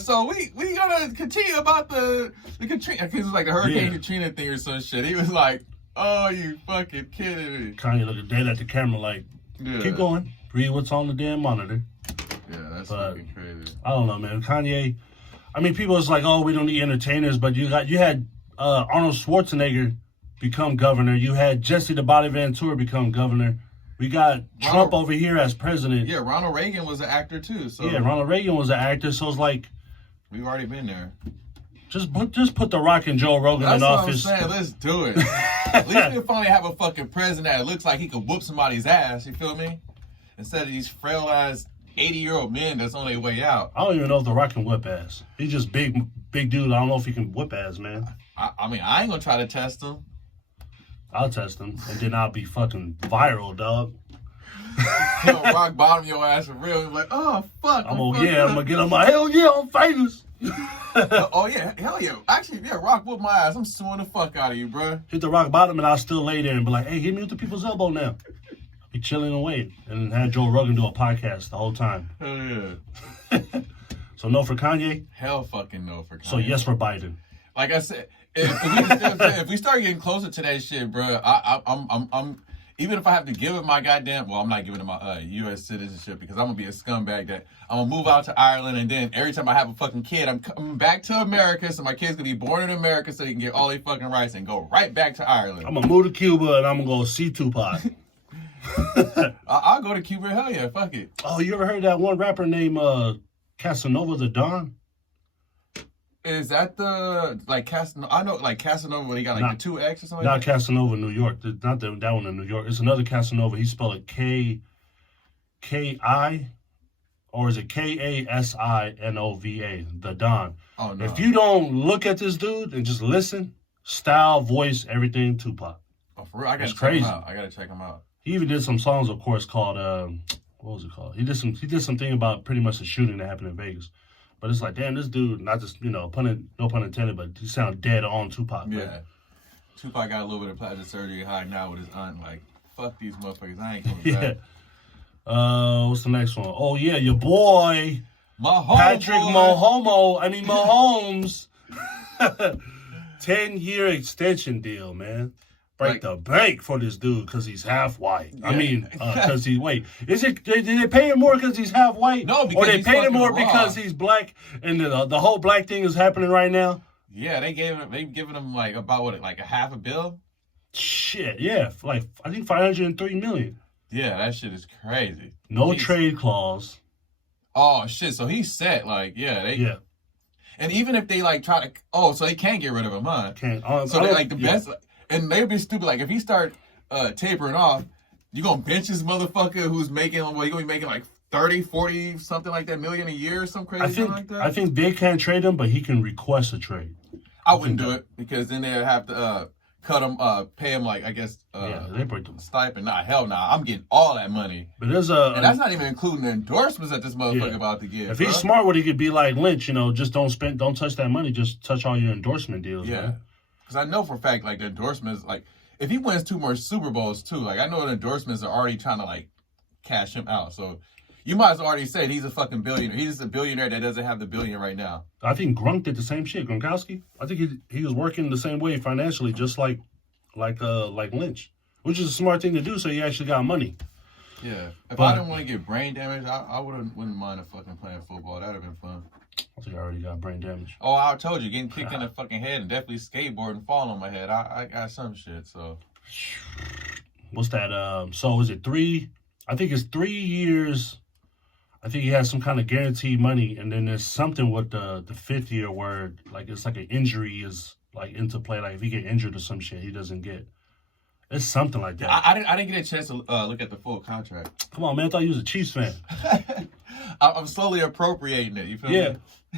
so we gonna continue about the Katrina. I think it was like the Hurricane Katrina thing or some shit. He was like, oh, you fucking kidding me. Kanye looking dead at the camera like, keep going. Read what's on the damn monitor. Yeah, that's fucking crazy. I don't know, man. Kanye, I mean, people is like, we don't need entertainers, but you had Arnold Schwarzenegger become governor. You had Jesse the Body Ventura become governor. We got Trump over here as president. Yeah, Ronald Reagan was an actor too. So yeah, Ronald Reagan was an actor. So it's like we've already been there. Just put The Rock and Joe Rogan in office. That's what I'm saying. Let's do it. At least we finally have a fucking president that looks like he could whoop somebody's ass. You feel me? Instead of these frail ass 80-year-old men that's on their way out. I don't even know if The Rock can whip ass. He's just big dude. I don't know if he can whip ass, man. I mean, I ain't gonna try to test him. I'll test him, and then I'll be fucking viral, dog. He'll rock bottom your ass for real. He'll be like, oh, fuck. I'm gonna get on my, hell yeah, I'm famous. Oh, yeah, hell yeah. Actually, yeah, Rock whoop my ass. I'm suing the fuck out of you, bro. Hit the rock bottom, and I'll still lay there and be like, hey, hit me with the people's elbow now. I'll be chilling away, and have Joe Rogan do a podcast the whole time. Hell yeah. So no for Kanye? Hell fucking no for Kanye. So yes for Biden. Like I said, if we start getting closer to that shit, bro, I'm even if I have to give him my goddamn, well, I'm not giving him my U.S. citizenship because I'm gonna be a scumbag that I'm gonna move out to Ireland, and then every time I have a fucking kid, I'm coming back to America, so my kid's gonna be born in America, so he can get all their fucking rights and go right back to Ireland. I'm gonna move to Cuba and I'm gonna go see Tupac. I'll go to Cuba. Hell yeah, fuck it. Oh, you ever heard that one rapper named Casanova the Don? Is that the like Casanova? I know like Casanova when he got like the 2X or something. Not like that? Casanova, New York. Not that one in New York. It's another Casanova. He spelled it K-I, or is it Kasinova? The Don. Oh no. If you don't look at this dude and just listen, style, voice, everything, Tupac. Oh, for real, I gotta It's check him crazy. out. I gotta check him out. He even did some songs, of course, called what was it called? He did something about pretty much the shooting that happened in Vegas. But it's like, damn, this dude, not just, no pun intended, but he sound dead on Tupac. Yeah. Right? Tupac got a little bit of plastic surgery high now with his aunt. Like, fuck these motherfuckers. I ain't coming Yeah. back. What's the next one? Oh, yeah, your boy, Mahomes. Patrick Mahomes. 10-year extension deal, man. Break the bank for this dude because he's half white. Yeah. I mean, because did they pay him more because he's half white? No, because or they he's paid him more fucking raw. because he's black, and the whole black thing is happening right now? Yeah, they've given him like about what, like a half a bill? Shit, yeah, like I think $503 million. Yeah, that shit is crazy. No trade clause. Oh shit, so he's set. Like, Yeah, and even if they like try to, so they can't get rid of him, huh? can't. So they like the best, and they'd be stupid. Like if he start tapering off, you gonna bench this motherfucker who's making, well, you gonna be making like 30, 40, something like that million a year or some crazy thing like that. I think they can't trade him, but he can request a trade. I wouldn't do it because then they'd have to cut him, pay him like, I guess, they break them. stipend. Nah, hell nah. I'm getting all that money. But there's And that's not even including the endorsements that this motherfucker Yeah. about to get. If he's smart, what he could be like Lynch, just don't touch that money, just touch all your endorsement deals. Yeah. Man. Because I know for a fact, like, the endorsements, like, if he wins 2 more Super Bowls, too, like, I know the endorsements are already trying to, like, cash him out. So you might as well already say he's a fucking billionaire. He's just a billionaire that doesn't have the billion right now. I think Grunk did the same shit. Gronkowski. I think he was working the same way financially, just like Lynch, which is a smart thing to do. So he actually got money. Yeah. If I didn't want to get brain damage, I wouldn't mind fucking playing football. That'd have been fun. I think I already got brain damage. Oh, I told you, getting kicked in the fucking head and definitely skateboarding, falling on my head. I got some shit, so. What's that? So is it 3? I think it's 3 years. I think he has some kind of guaranteed money, and then there's something with the 5th year where like it's like an injury is like into play. Like if he get injured or some shit, he doesn't get. It's something like that. I didn't get a chance to look at the full contract. Come on, man! I thought you was a Chiefs fan. I'm slowly appropriating it. You feel Yeah. me?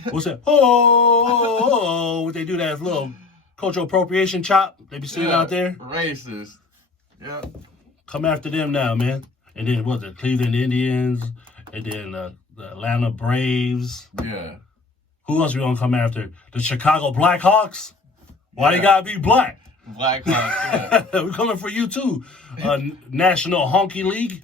What's that? Oh, what they do that little cultural appropriation chop? They be sitting out there. Racist. Yeah. Come after them now, man. And then what? The Cleveland Indians, and then the Atlanta Braves. Yeah. Who else we gonna come after? The Chicago Blackhawks. Why they gotta be black? Black Hawk. Yeah. We're coming for you too. National Honky League.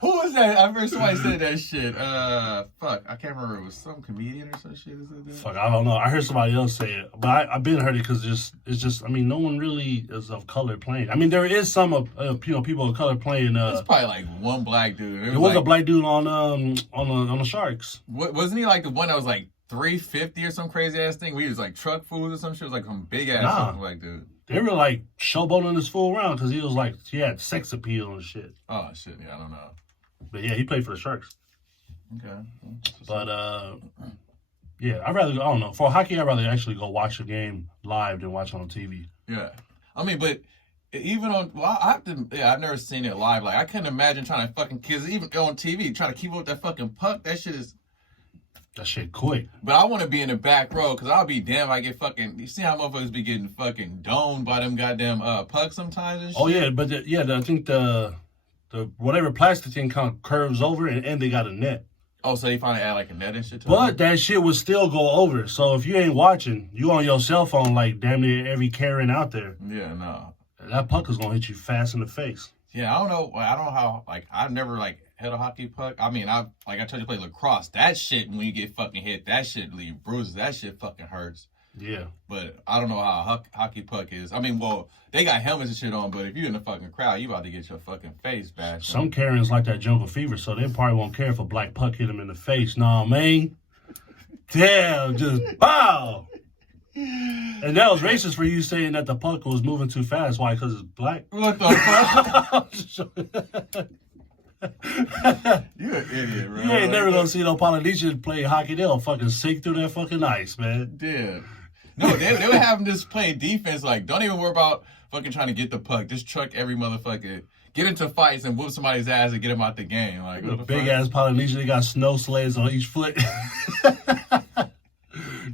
Who was that? I heard somebody said that shit. Fuck, I can't remember. It was some comedian or some shit that said that. Fuck, I don't know. I heard somebody else say it, but I've been heard it because it's just. I mean, no one really is of color playing. I mean, there is some of people of color playing. It's probably like one black dude. There was like, a black dude on the Sharks. Wasn't he like the one that was like 350 or some crazy ass thing? We was like truck foods or some shit. It was like some big ass black dude. They were like showboating this fool around because he had sex appeal and shit. Oh shit, yeah, I don't know. But yeah, he played for the Sharks. Okay. But yeah, I don't know. For hockey, I'd rather actually go watch a game live than watch it on TV. Yeah, I mean, but even on, I've never seen it live. Like I couldn't imagine trying to fucking kids even on TV trying to keep up with that fucking puck. That shit quick. But I want to be in the back row because I'll be damned if I get fucking. You see how motherfuckers be getting fucking domed by them goddamn pucks sometimes and shit? Oh yeah, but I think the whatever plastic thing kind of curves over and they got a net. Oh, so they finally add like a net and shit to it? But that shit would still go over. So if you ain't watching, you on your cell phone like damn near every Karen out there. Yeah, no. That puck is gonna hit you fast in the face. Yeah, I don't know how, like, I've never, like, hit a hockey puck. I mean, like I told you, play lacrosse. That shit, when you get fucking hit, that shit leave bruises. That shit fucking hurts. Yeah. But I don't know how hockey puck is. I mean, well, they got helmets and shit on, but if you're in the fucking crowd, you about to get your fucking face bashed. Some Karens like that jungle fever, so they probably won't care if a black puck hit them in the face. Nah, man. Damn, just bow. And that was racist for you saying that the puck was moving too fast. Why? Because it's black? What the fuck? You're an idiot, bro. You ain't never gonna see no Polynesians play hockey. They'll fucking sink through that fucking ice, man. Yeah. No, they would have them just play defense. Like, don't even worry about fucking trying to get the puck. Just truck every motherfucker. Get into fights and whoop somebody's ass and get them out the game. Like, what the big fuck? ass Polynesian, they got snow sleds on each foot.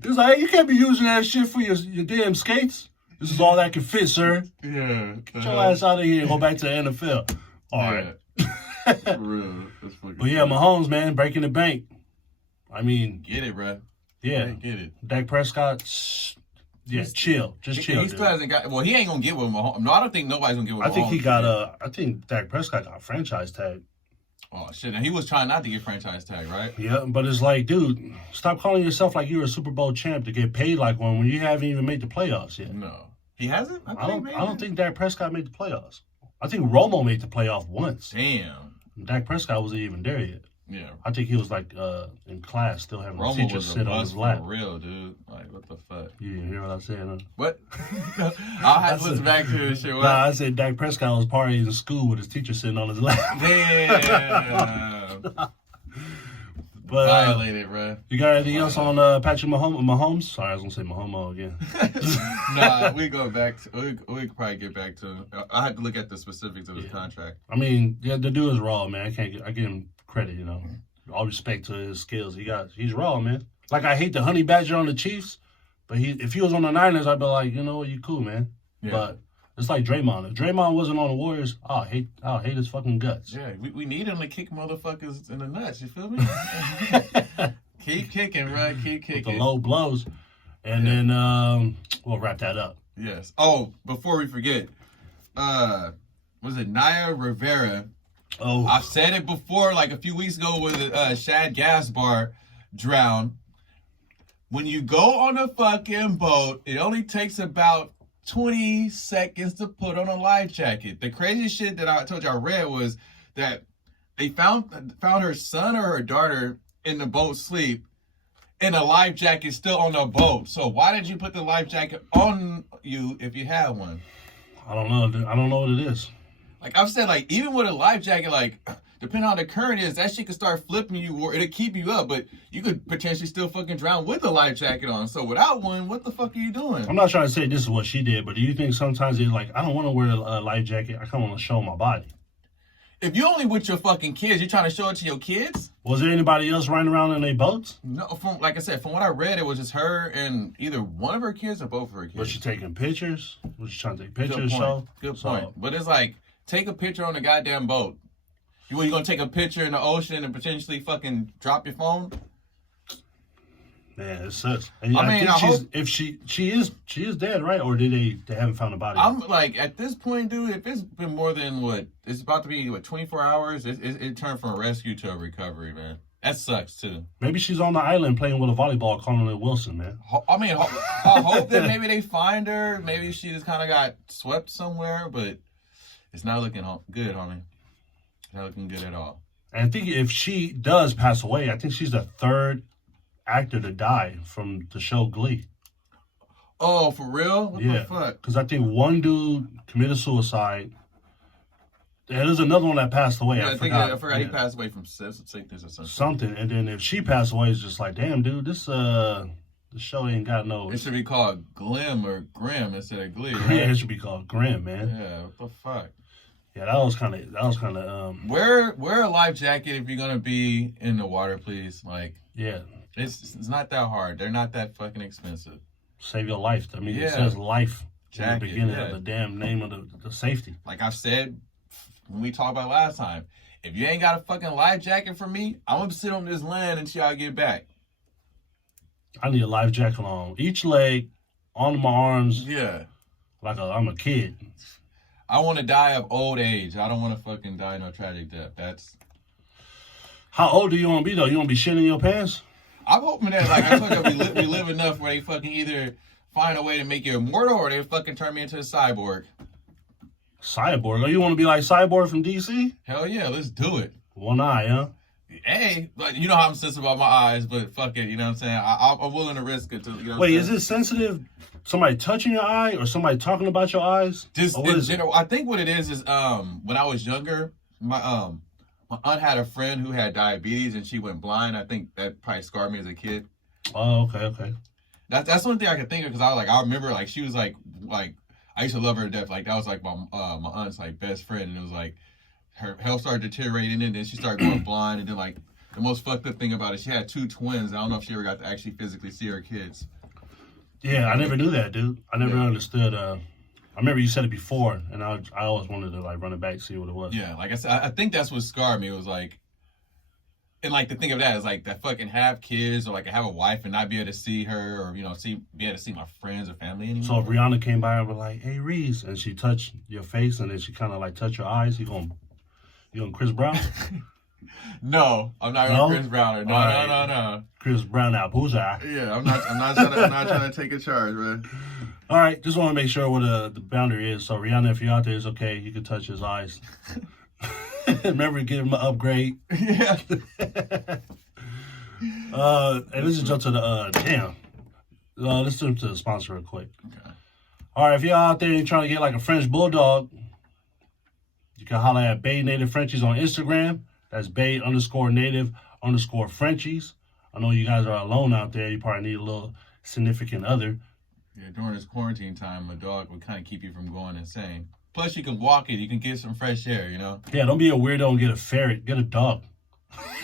It's like, hey, you can't be using that shit for your damn skates. This is all that can fit, sir. Yeah. Get your ass out of here and go back to the NFL. All right. For real. That's fucking But yeah, Mahomes, man, breaking the bank. I mean, get it, bro. yeah. Get it. Dak Prescott, yeah, chill. Just chill. He still hasn't got. Well, he ain't gonna get with Mahomes. No, I don't think nobody's gonna get with Mahomes. I think he got I think Dak Prescott got a franchise tag. Oh shit! And he was trying not to get franchise tag, right? Yeah, but it's like, dude, stop calling yourself like you're a Super Bowl champ to get paid like one when you haven't even made the playoffs yet. No, he hasn't. I don't think Dak Prescott made the playoffs. I think Romo made the playoff once. Damn. Dak Prescott wasn't even there yet. Yeah. I think he was like in class still having Romo a teacher was sit on his for lap. real, dude. Like, what the fuck? You didn't hear what I said, huh? What? I'll have to listen back to this shit. What? Nah, I said Dak Prescott was partying in school with his teacher sitting on his lap. Damn. But, violated, bro. You got anything else on Patrick Mahomes? Sorry, I was gonna say Mahomes again. Nah, we go back to. We could probably get back to. I had to look at the specifics of his contract. I mean, yeah, the dude is raw, man. I give him credit, you know. All respect to his skills. He's raw, man. Like, I hate the honey badger on the Chiefs, but if he was on the Niners, I'd be like, you know what, you cool, man. Yeah. But it's like Draymond. If Draymond wasn't on the Warriors, I'll hate his fucking guts. Yeah, we need him to kick motherfuckers in the nuts. You feel me? Keep kicking, bro. Keep kicking. With the low blows, and then we'll wrap that up. Yes. Oh, before we forget, was it Naya Rivera? Oh, I've said it before, like a few weeks ago, with Shad Gaspar drowned. When you go on a fucking boat, it only takes about 20 seconds to put on a life jacket. The crazy shit that I told you I read was that they found her son or her daughter in the boat sleep, and a life jacket still on the boat. So why did you put the life jacket on you if you had one? I don't know what it is. Like I've said, like even with a life jacket, like depending on how the current is, that shit could start flipping you or it'll keep you up, but you could potentially still fucking drown with a life jacket on. So without one, what the fuck are you doing? I'm not trying to say this is what she did, but do you think sometimes it's like, I don't want to wear a life jacket. I kind of want to show my body. If you only with your fucking kids, you trying to show it to your kids? Was there anybody else riding around in their boats? No, like I said, from what I read, it was just her and either one of her kids or both of her kids. Was she taking pictures? Was she trying to take pictures? Good point. But it's like, take a picture on the goddamn boat. You gonna take a picture in the ocean and potentially fucking drop your phone? Man, it sucks. And I mean, I hope if she is dead, right? Or did they haven't found a body? I'm like, at this point, dude, if it's been more than it's about to be 24 hours, it turned from a rescue to a recovery, man. That sucks too. Maybe she's on the island playing with a volleyball, calling it Wilson, man. I mean, I hope that maybe they find her. Maybe she just kind of got swept somewhere, but it's not looking good, homie. Not looking good at all. And I think if she does pass away, I think she's the third actor to die from the show Glee. Oh, for real? What the fuck? Because I think one dude committed suicide. There's another one that passed away. Yeah, I forgot he passed away from sickness or something. Something. And then if she passed away, it's just like, damn, dude, this show ain't got no... It should be called Glim or Grim instead of Glee, right? Yeah, it should be called Grim, man. Yeah, what the fuck? Yeah, that was kind of. Wear a life jacket if you're gonna be in the water, please. Like, yeah, it's not that hard. They're not that fucking expensive. Save your life. I mean, it says life jacket, in the beginning of the damn name of the safety. Like I've said when we talked about last time, if you ain't got a fucking life jacket for me, I'm gonna sit on this land until I get back. I need a life jacket on each leg, on my arms. Yeah, like I'm a kid. I want to die of old age. I don't want to fucking die no tragic death. That's... How old do you want to be, though? You want to be shitting in your pants? I'm hoping that, like I told you, we live enough where they fucking either find a way to make you immortal, or they fucking turn me into a cyborg. Cyborg? Oh, you want to be like Cyborg from DC? Hell yeah, let's do it. One eye, huh? Hey, like, you know how I'm sensitive about my eyes, but fuck it, you know what I'm saying? I'm willing to risk it. Wait, is it sensitive? Somebody touching your eye or somebody talking about your eyes? Just in general, I think what it is when I was younger, my aunt had a friend who had diabetes and she went blind. I think that probably scarred me as a kid. Oh, okay. That's the only thing I could think of, because I remember like she was like I used to love her to death. Like that was like my aunt's like best friend, and it was like her health started deteriorating, and then she started going blind, and then like the most fucked up thing about it, she had 2 twins. I don't know if she ever got to actually physically see her kids. Yeah, I never knew that, dude. I never understood. I remember you said it before, and I always wanted to like run it back, see what it was. Yeah, like I said, I think that's what scarred me. It was like, and like the thing of that is like that fucking have kids or like have a wife and not be able to see her, or be able to see my friends or family anymore. So if Rihanna came by and was like, "Hey, Riez," and she touched your face and then she kind of like touched your eyes, you going Chris Brown? No, I'm not going Chris Brown. No. Chris Brown out, who's that? Yeah, I'm not trying to take a charge, man. All right, just want to make sure what the boundary is. So Rihanna, if you're out there, it's okay. You can touch his eyes. Remember to give him an upgrade. Yeah. And let's just jump to the let's jump to the sponsor real quick. Okay. All right, if you're out there and you're trying to get like a French bulldog, you can holler at Bay Native Frenchies on Instagram. That's Bay_Native_Frenchies. I know you guys are alone out there. You probably need a little significant other. Yeah, during this quarantine time, a dog would kind of keep you from going insane. Plus, you can walk it. You can get some fresh air, you know? Yeah, don't be a weirdo and get a ferret. Get a dog.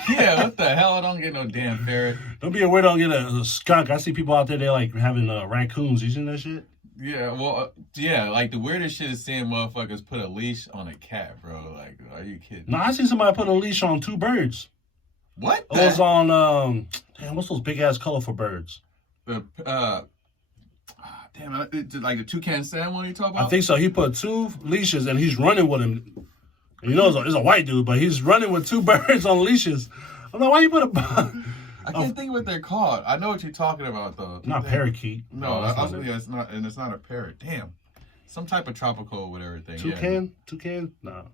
Yeah, what the hell? I don't get no damn ferret. Don't be a weirdo and get a skunk. I see people out there, they like having raccoons. You seen that shit? Yeah, well, yeah, like the weirdest shit is seeing motherfuckers put a leash on a cat, bro. Like, are you kidding? No, I see somebody put a leash on 2 birds. What? It was on, what's those big ass colorful birds? Damn, like the toucan salmon one you talk about? I think so. He put 2 leashes and he's running with him. And you know, it's a white dude, but he's running with 2 birds on leashes. I'm like, why you put I can't think of what they're called. I know what you're talking about, though. Not parakeet. No, it's not, and it's not a parrot. Damn. Some type of tropical whatever thing. Toucan? Yeah. Toucan? No.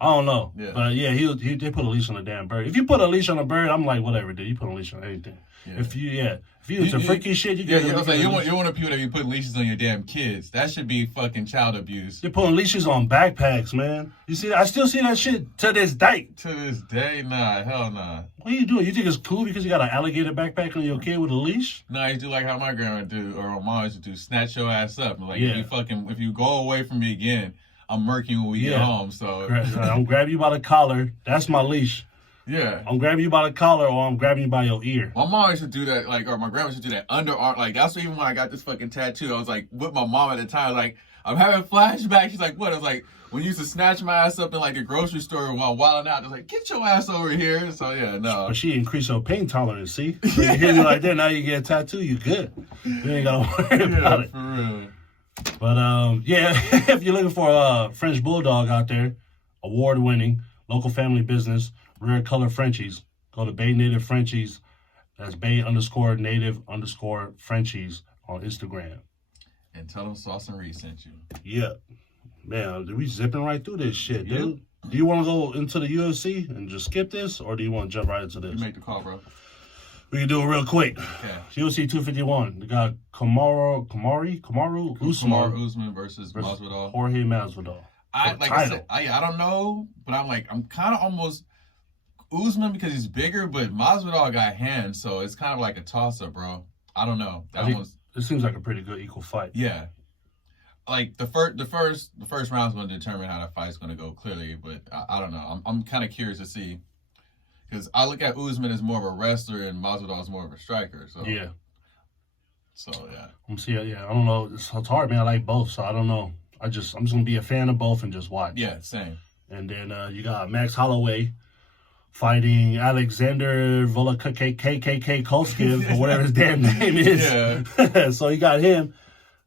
I don't know. Yeah. But yeah, they put a leash on a damn bird. If you put a leash on a bird, I'm like, whatever, dude. You put a leash on anything. Yeah. If you into freaky shit, you want to people that be putting leashes on your damn kids. That should be fucking child abuse. You're putting leashes on backpacks, man. You see, I still see that shit to this day. To this day, nah, hell nah. What are you doing? You think it's cool because you got an alligator backpack on your kid with a leash? Nah, you do like how my grandma do, or my mom used to do, snatch your ass up. Like, if you go away from me again, I'm murking you when we get home. So I'm grabbing you by the collar. That's my leash. Yeah. I'm grabbing you by the collar, or I'm grabbing you by your ear. My mom used to do that, like, or my grandma used to do that underarm. Like, that's even when I got this fucking tattoo. I was like, with my mom at the time, like, I'm having flashbacks. She's like, what? I was like, when you used to snatch my ass up in like the grocery store while wilding out, I was like, get your ass over here. So yeah, no. But she increased her pain tolerance, see? So you hear me like that, now you get a tattoo, you good. You ain't gotta worry about it. For real. But if you're looking for a French bulldog out there, award-winning, local family business, rare color Frenchies, go to Bay Native Frenchies. That's Bay_Native_Frenchies on Instagram. And tell them Sauce and Riez sent you. Yeah. Man, we zipping right through this shit, dude. Do you want to go into the UFC and just skip this, or do you want to jump right into this? You make the call, bro. We can do it real quick. Okay. UFC 251. We got Kamaru Usman versus Masvidal. Jorge Masvidal. I don't know, but I'm kind of almost Usman because he's bigger, but Masvidal got hands, so it's kind of like a toss-up, bro. I don't know. It seems like a pretty good equal fight. Yeah. Like the first round's going to determine how that fight's going to go clearly, but I don't know. I'm kind of curious to see, because I look at Usman as more of a wrestler and Masvidal as more of a striker. So yeah. So yeah. I don't know. It's hard, man. I like both, so I don't know. I'm just gonna be a fan of both and just watch. Yeah, same. And then you got Max Holloway fighting Alexander Volkanovski or whatever his damn name is. Yeah. So you got him.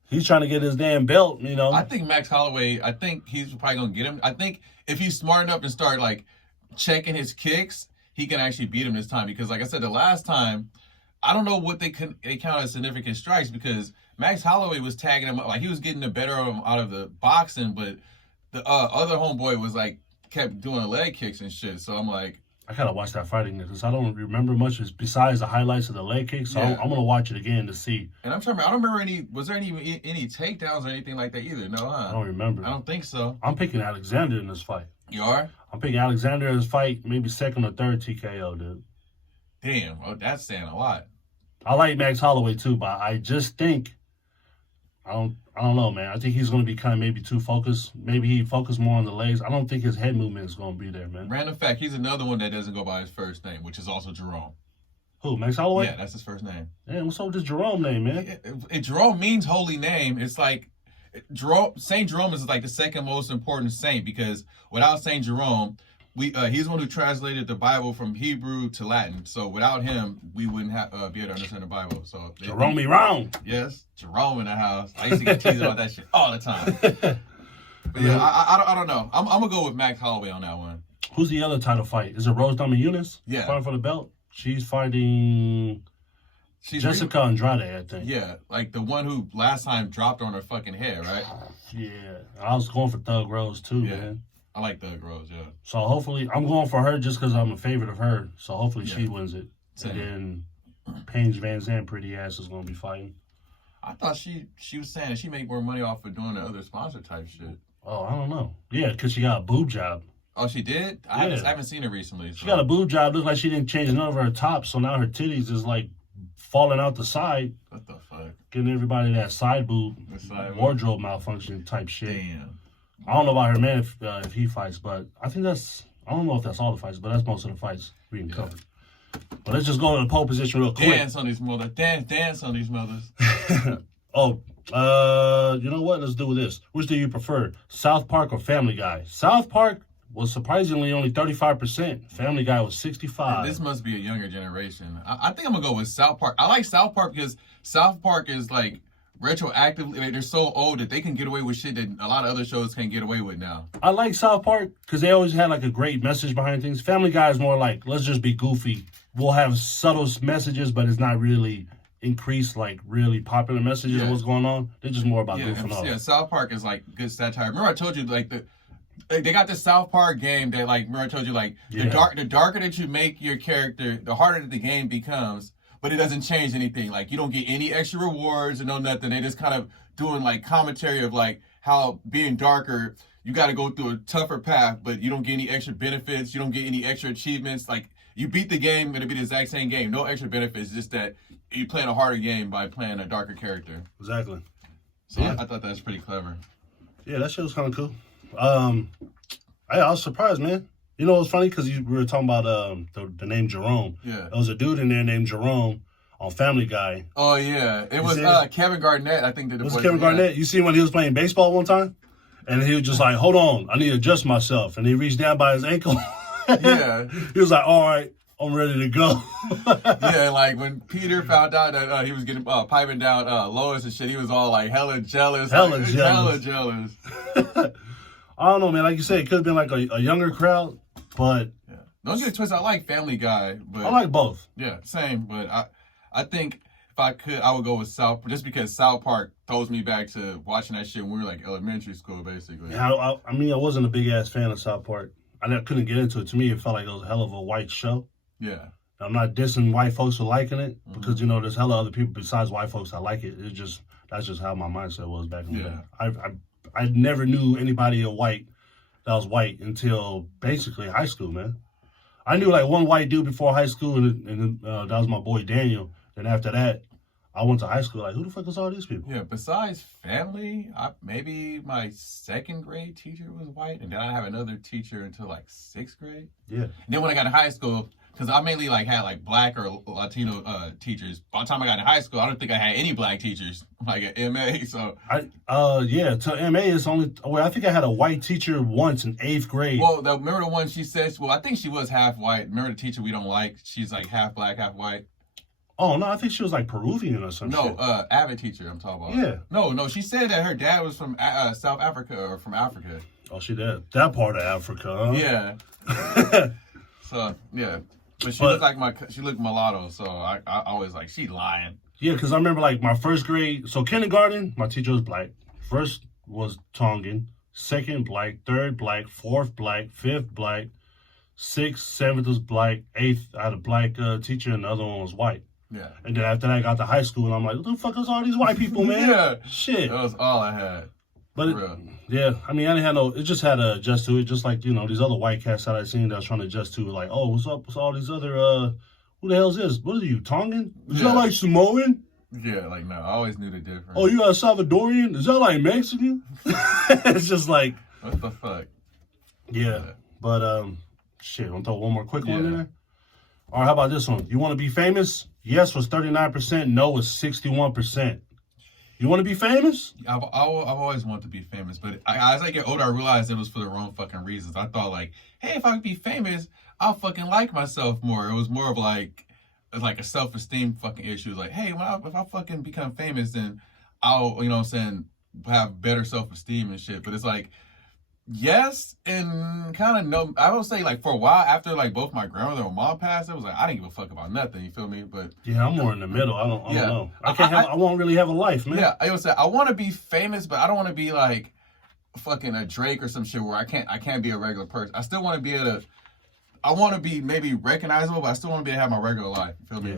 He's trying to get his damn belt, you know. I think Max Holloway, he's probably going to get him. I think if he's smart enough and start, like, checking his kicks, he can actually beat him this time. Because, like I said, the last time, I don't know what they count as significant strikes, because Max Holloway was tagging him up, like he was getting the better of him out of the boxing, but the other homeboy was like kept doing leg kicks and shit. So I'm like, I gotta watch that fight again because I don't remember much besides the highlights of the leg kicks. So I'm gonna watch it again to see. And I'm trying. I don't remember any. Was there any takedowns or anything like that either? No, huh? I don't remember. I don't think so. I'm picking Alexander in this fight. You are? I'm picking Alexander in this fight, maybe second or third TKO, dude. Damn. Oh, that's saying a lot. I like Max Holloway too, but I just think I don't know, man. I think he's going to be kind of maybe too focused. Maybe he focused more on the legs. I don't think his head movement is going to be there, man. Random fact, he's another one that doesn't go by his first name, which is also Jerome. Who, Max Holloway? Yeah, that's his first name. Damn, what's up with this Jerome name, man? Jerome means holy name. It's like Saint Jerome is like the second most important saint because without Saint Jerome, he's the one who translated the Bible from Hebrew to Latin. So without him, we wouldn't have be able to understand the Bible. So Jerome me wrong. Yes, Jerome in the house. I used to get teased about that shit all the time. But yeah, I don't know. I'm gonna go with Max Holloway on that one. Who's the other title fight? Is it Rose Namajunas? Yeah, fighting for the belt. She's fighting Jessica Andrade, I think. Yeah, like the one who last time dropped on her fucking head, right? Yeah, I was going for Thug Rose too, man. I like Thug Rose, yeah. So hopefully, I'm going for her just because I'm a favorite of her. So hopefully she wins it. Same. And then Paige Van Zandt, pretty ass, is going to be fighting. I thought she was saying that she make more money off of doing the other sponsor type shit. Oh, I don't know. Yeah, because she got a boob job. Oh, she did? I haven't seen her recently. So. She got a boob job. Looks like she didn't change none of her tops, so now her titties is like falling out the side. What the fuck? Getting everybody that side boob, wardrobe malfunction type shit. Damn. I don't know about her man if he fights, but I think I don't know if that's all the fights, but that's most of the fights we can cover. But let's just go to the pole position real quick. Dance on these mothers. Dance on these mothers. You know what? Let's do this. Which do you prefer, South Park or Family Guy? South Park was surprisingly only 35%. Family Guy was 65%. This must be a younger generation. I think I'm going to go with South Park. I like South Park because South Park is like retroactively, like, they're so old that they can get away with shit that a lot of other shows can't get away with now. I like South Park because they always had like a great message behind things. Family Guy is more like, let's just be goofy. We'll have subtle messages, but it's not really increased like really popular messages of what's going on. They're just more about goofing off. Yeah, South Park is like good satire. Remember I told you like they got this South Park game that like remember I told you like the darker that you make your character, the harder the game becomes, but it doesn't change anything. Like you don't get any extra rewards or no nothing. They just kind of doing like commentary of like how being darker, you got to go through a tougher path, but you don't get any extra benefits. You don't get any extra achievements. Like you beat the game, it'll be the exact same game. No extra benefits, just that you're playing a harder game by playing a darker character. Exactly. So I thought that was pretty clever. Yeah, that shit was kind of cool. I was surprised, man. You know what's funny? Because we were talking about the name Jerome. Yeah. There was a dude in there named Jerome on Family Guy. Oh, yeah. It was Kevin Garnett, I think. It was Kevin Garnett. You see when he was playing baseball one time? And he was just like, hold on, I need to adjust myself. And he reached down by his ankle. Yeah. He was like, all right, I'm ready to go. Yeah, like when Peter found out that he was getting piping down Lois and shit, he was all like hella jealous. Hella jealous. I don't know, man. Like you said, it could have been like a younger crowd, but don't get it twisted. I like Family Guy, but I like both. Yeah, same. But I think if I could, I would go with South, just because South Park throws me back to watching that shit when we were like elementary school, basically. Yeah, I mean, I wasn't a big ass fan of South Park. I couldn't get into it. To me, it felt like it was a hell of a white show. Yeah. I'm not dissing white folks for liking it because there's hella other people besides white folks that like it. That's just how my mindset was back in the day. I never knew anybody that was white until basically high school, man. I knew like one white dude before high school, and that was my boy Daniel. And after that, I went to high school. Like, who the fuck is all these people? Yeah, besides family, maybe my second grade teacher was white, and then I didn't have another teacher until like 6th grade. Yeah. And then when I got to high school, because I mainly like had like black or Latino teachers. By the time I got in high school, I don't think I had any black teachers like at MA. So to MA is only. Well, I think I had a white teacher once in 8th grade. Well, remember the one she says? Well, I think she was half white. Remember the teacher we don't like? She's like half black, half white. Oh no, I think she was like Peruvian or something. No, Avid teacher I'm talking about. Yeah. No, she said that her dad was from South Africa or from Africa. Oh, she did that part of Africa, huh? Yeah. So yeah. But she looked mulatto, so I always like, she lying. Yeah, because I remember like my first grade. So kindergarten, my teacher was black. First was Tongan. Second black. Third black. Fourth black. Fifth black. Sixth, seventh was black. Eighth, I had a black teacher, and the other one was white. Yeah. And then after that, I got to high school, and I'm like, what the fuck is all these white people, man? Yeah. Shit. That was all I had. But yeah, I mean, I didn't have no. It just had to adjust to it, just like these other white cats that I seen that I was trying to adjust to. Like, oh, what's up with all these other? Who the hell is this? What are you, Tongan? Is that like Samoan? Yeah, like no, I always knew the difference. Oh, you a Salvadorian? Is that like Mexican? It's just like, what the fuck? Yeah, but shit. Want to throw one more quick one in there? All right, how about this one? You want to be famous? Yes was 39%. No was 61%. You want to be famous? I've always wanted to be famous, but as I get older, I realized it was for the wrong fucking reasons. I thought like, hey, if I could be famous, I'll fucking like myself more. It was more of like a self-esteem fucking issue. Like, hey, if I fucking become famous, then I'll, you know what I'm saying, have better self-esteem and shit. But it's like, yes, and kind of no. I would say like for a while after like both my grandmother and mom passed, it was like I didn't give a fuck about nothing. You feel me? But yeah, I'm more in the middle. I don't know. I won't really have a life, man. Yeah, I would say I want to be famous, but I don't want to be like fucking a Drake or some shit where I can't be a regular person. I still want to be able to. I want to be maybe recognizable, but I still want to be able to have my regular life. You feel me? Yeah.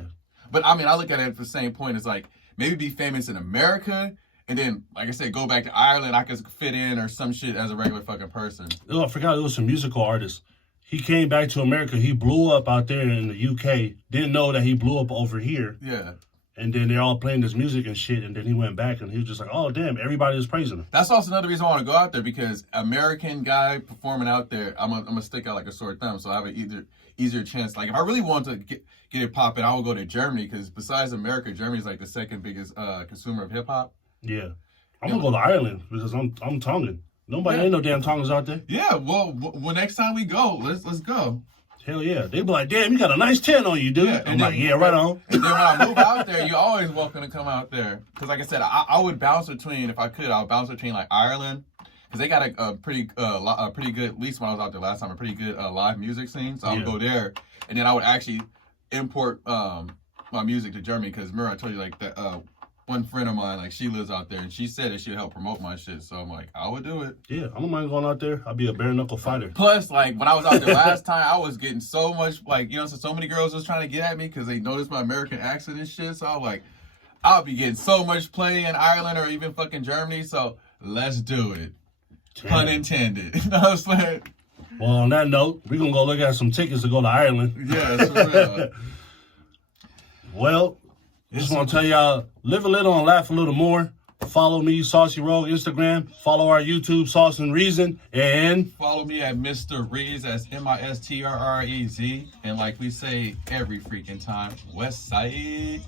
But I mean, I look at it for the same point. It's like maybe be famous in America. And then, like I said, go back to Ireland, I could fit in or some shit as a regular fucking person. Oh, I forgot it was a musical artist. He came back to America. He blew up out there in the UK. Didn't know that he blew up over here. Yeah. And then they're all playing this music and shit. And then he went back and he was just like, oh, damn, everybody was praising him. That's also another reason I want to go out there because American guy performing out there, I'm gonna stick out like a sore thumb. So I have an easier chance. Like if I really want to get it popping, I would go to Germany because besides America, Germany's like the second biggest consumer of hip hop. Yeah. I'm gonna go to Ireland because I'm Tongan. Ain't no damn Tongans out there. Yeah, well, next time we go, let's go. Hell yeah. They be like, damn, you got a nice tan on you, dude. Yeah, I'm like, yeah, right on. And then when I move out there, you're always welcome to come out there. Because like I said, I would bounce between, if I could, I would bounce between like Ireland. Because they got a pretty good, at least when I was out there last time, a pretty good live music scene. So I would go there. And then I would actually import my music to Germany. Because remember I told you like that one friend of mine, like she lives out there, and she said that she would help promote my shit. So I'm like, I would do it. Yeah, I don't mind going out there. I'll be a bare knuckle fighter. Plus, like when I was out there last time, I was getting so much, like so many girls was trying to get at me because they noticed my American accent and shit. So I was like, I'll be getting so much play in Ireland or even fucking Germany. So let's do it. Damn. Pun intended. You know what I'm saying? Well, on that note, we're gonna go look at some tickets to go to Ireland. Yeah, it's for real. Well. Just want to tell y'all, live a little and laugh a little more. Follow me, Saucy Rogue, Instagram. Follow our YouTube, Sauce and Reason. And follow me at Mr. Riez, that's MISTRREZ. And like we say every freaking time, West Side.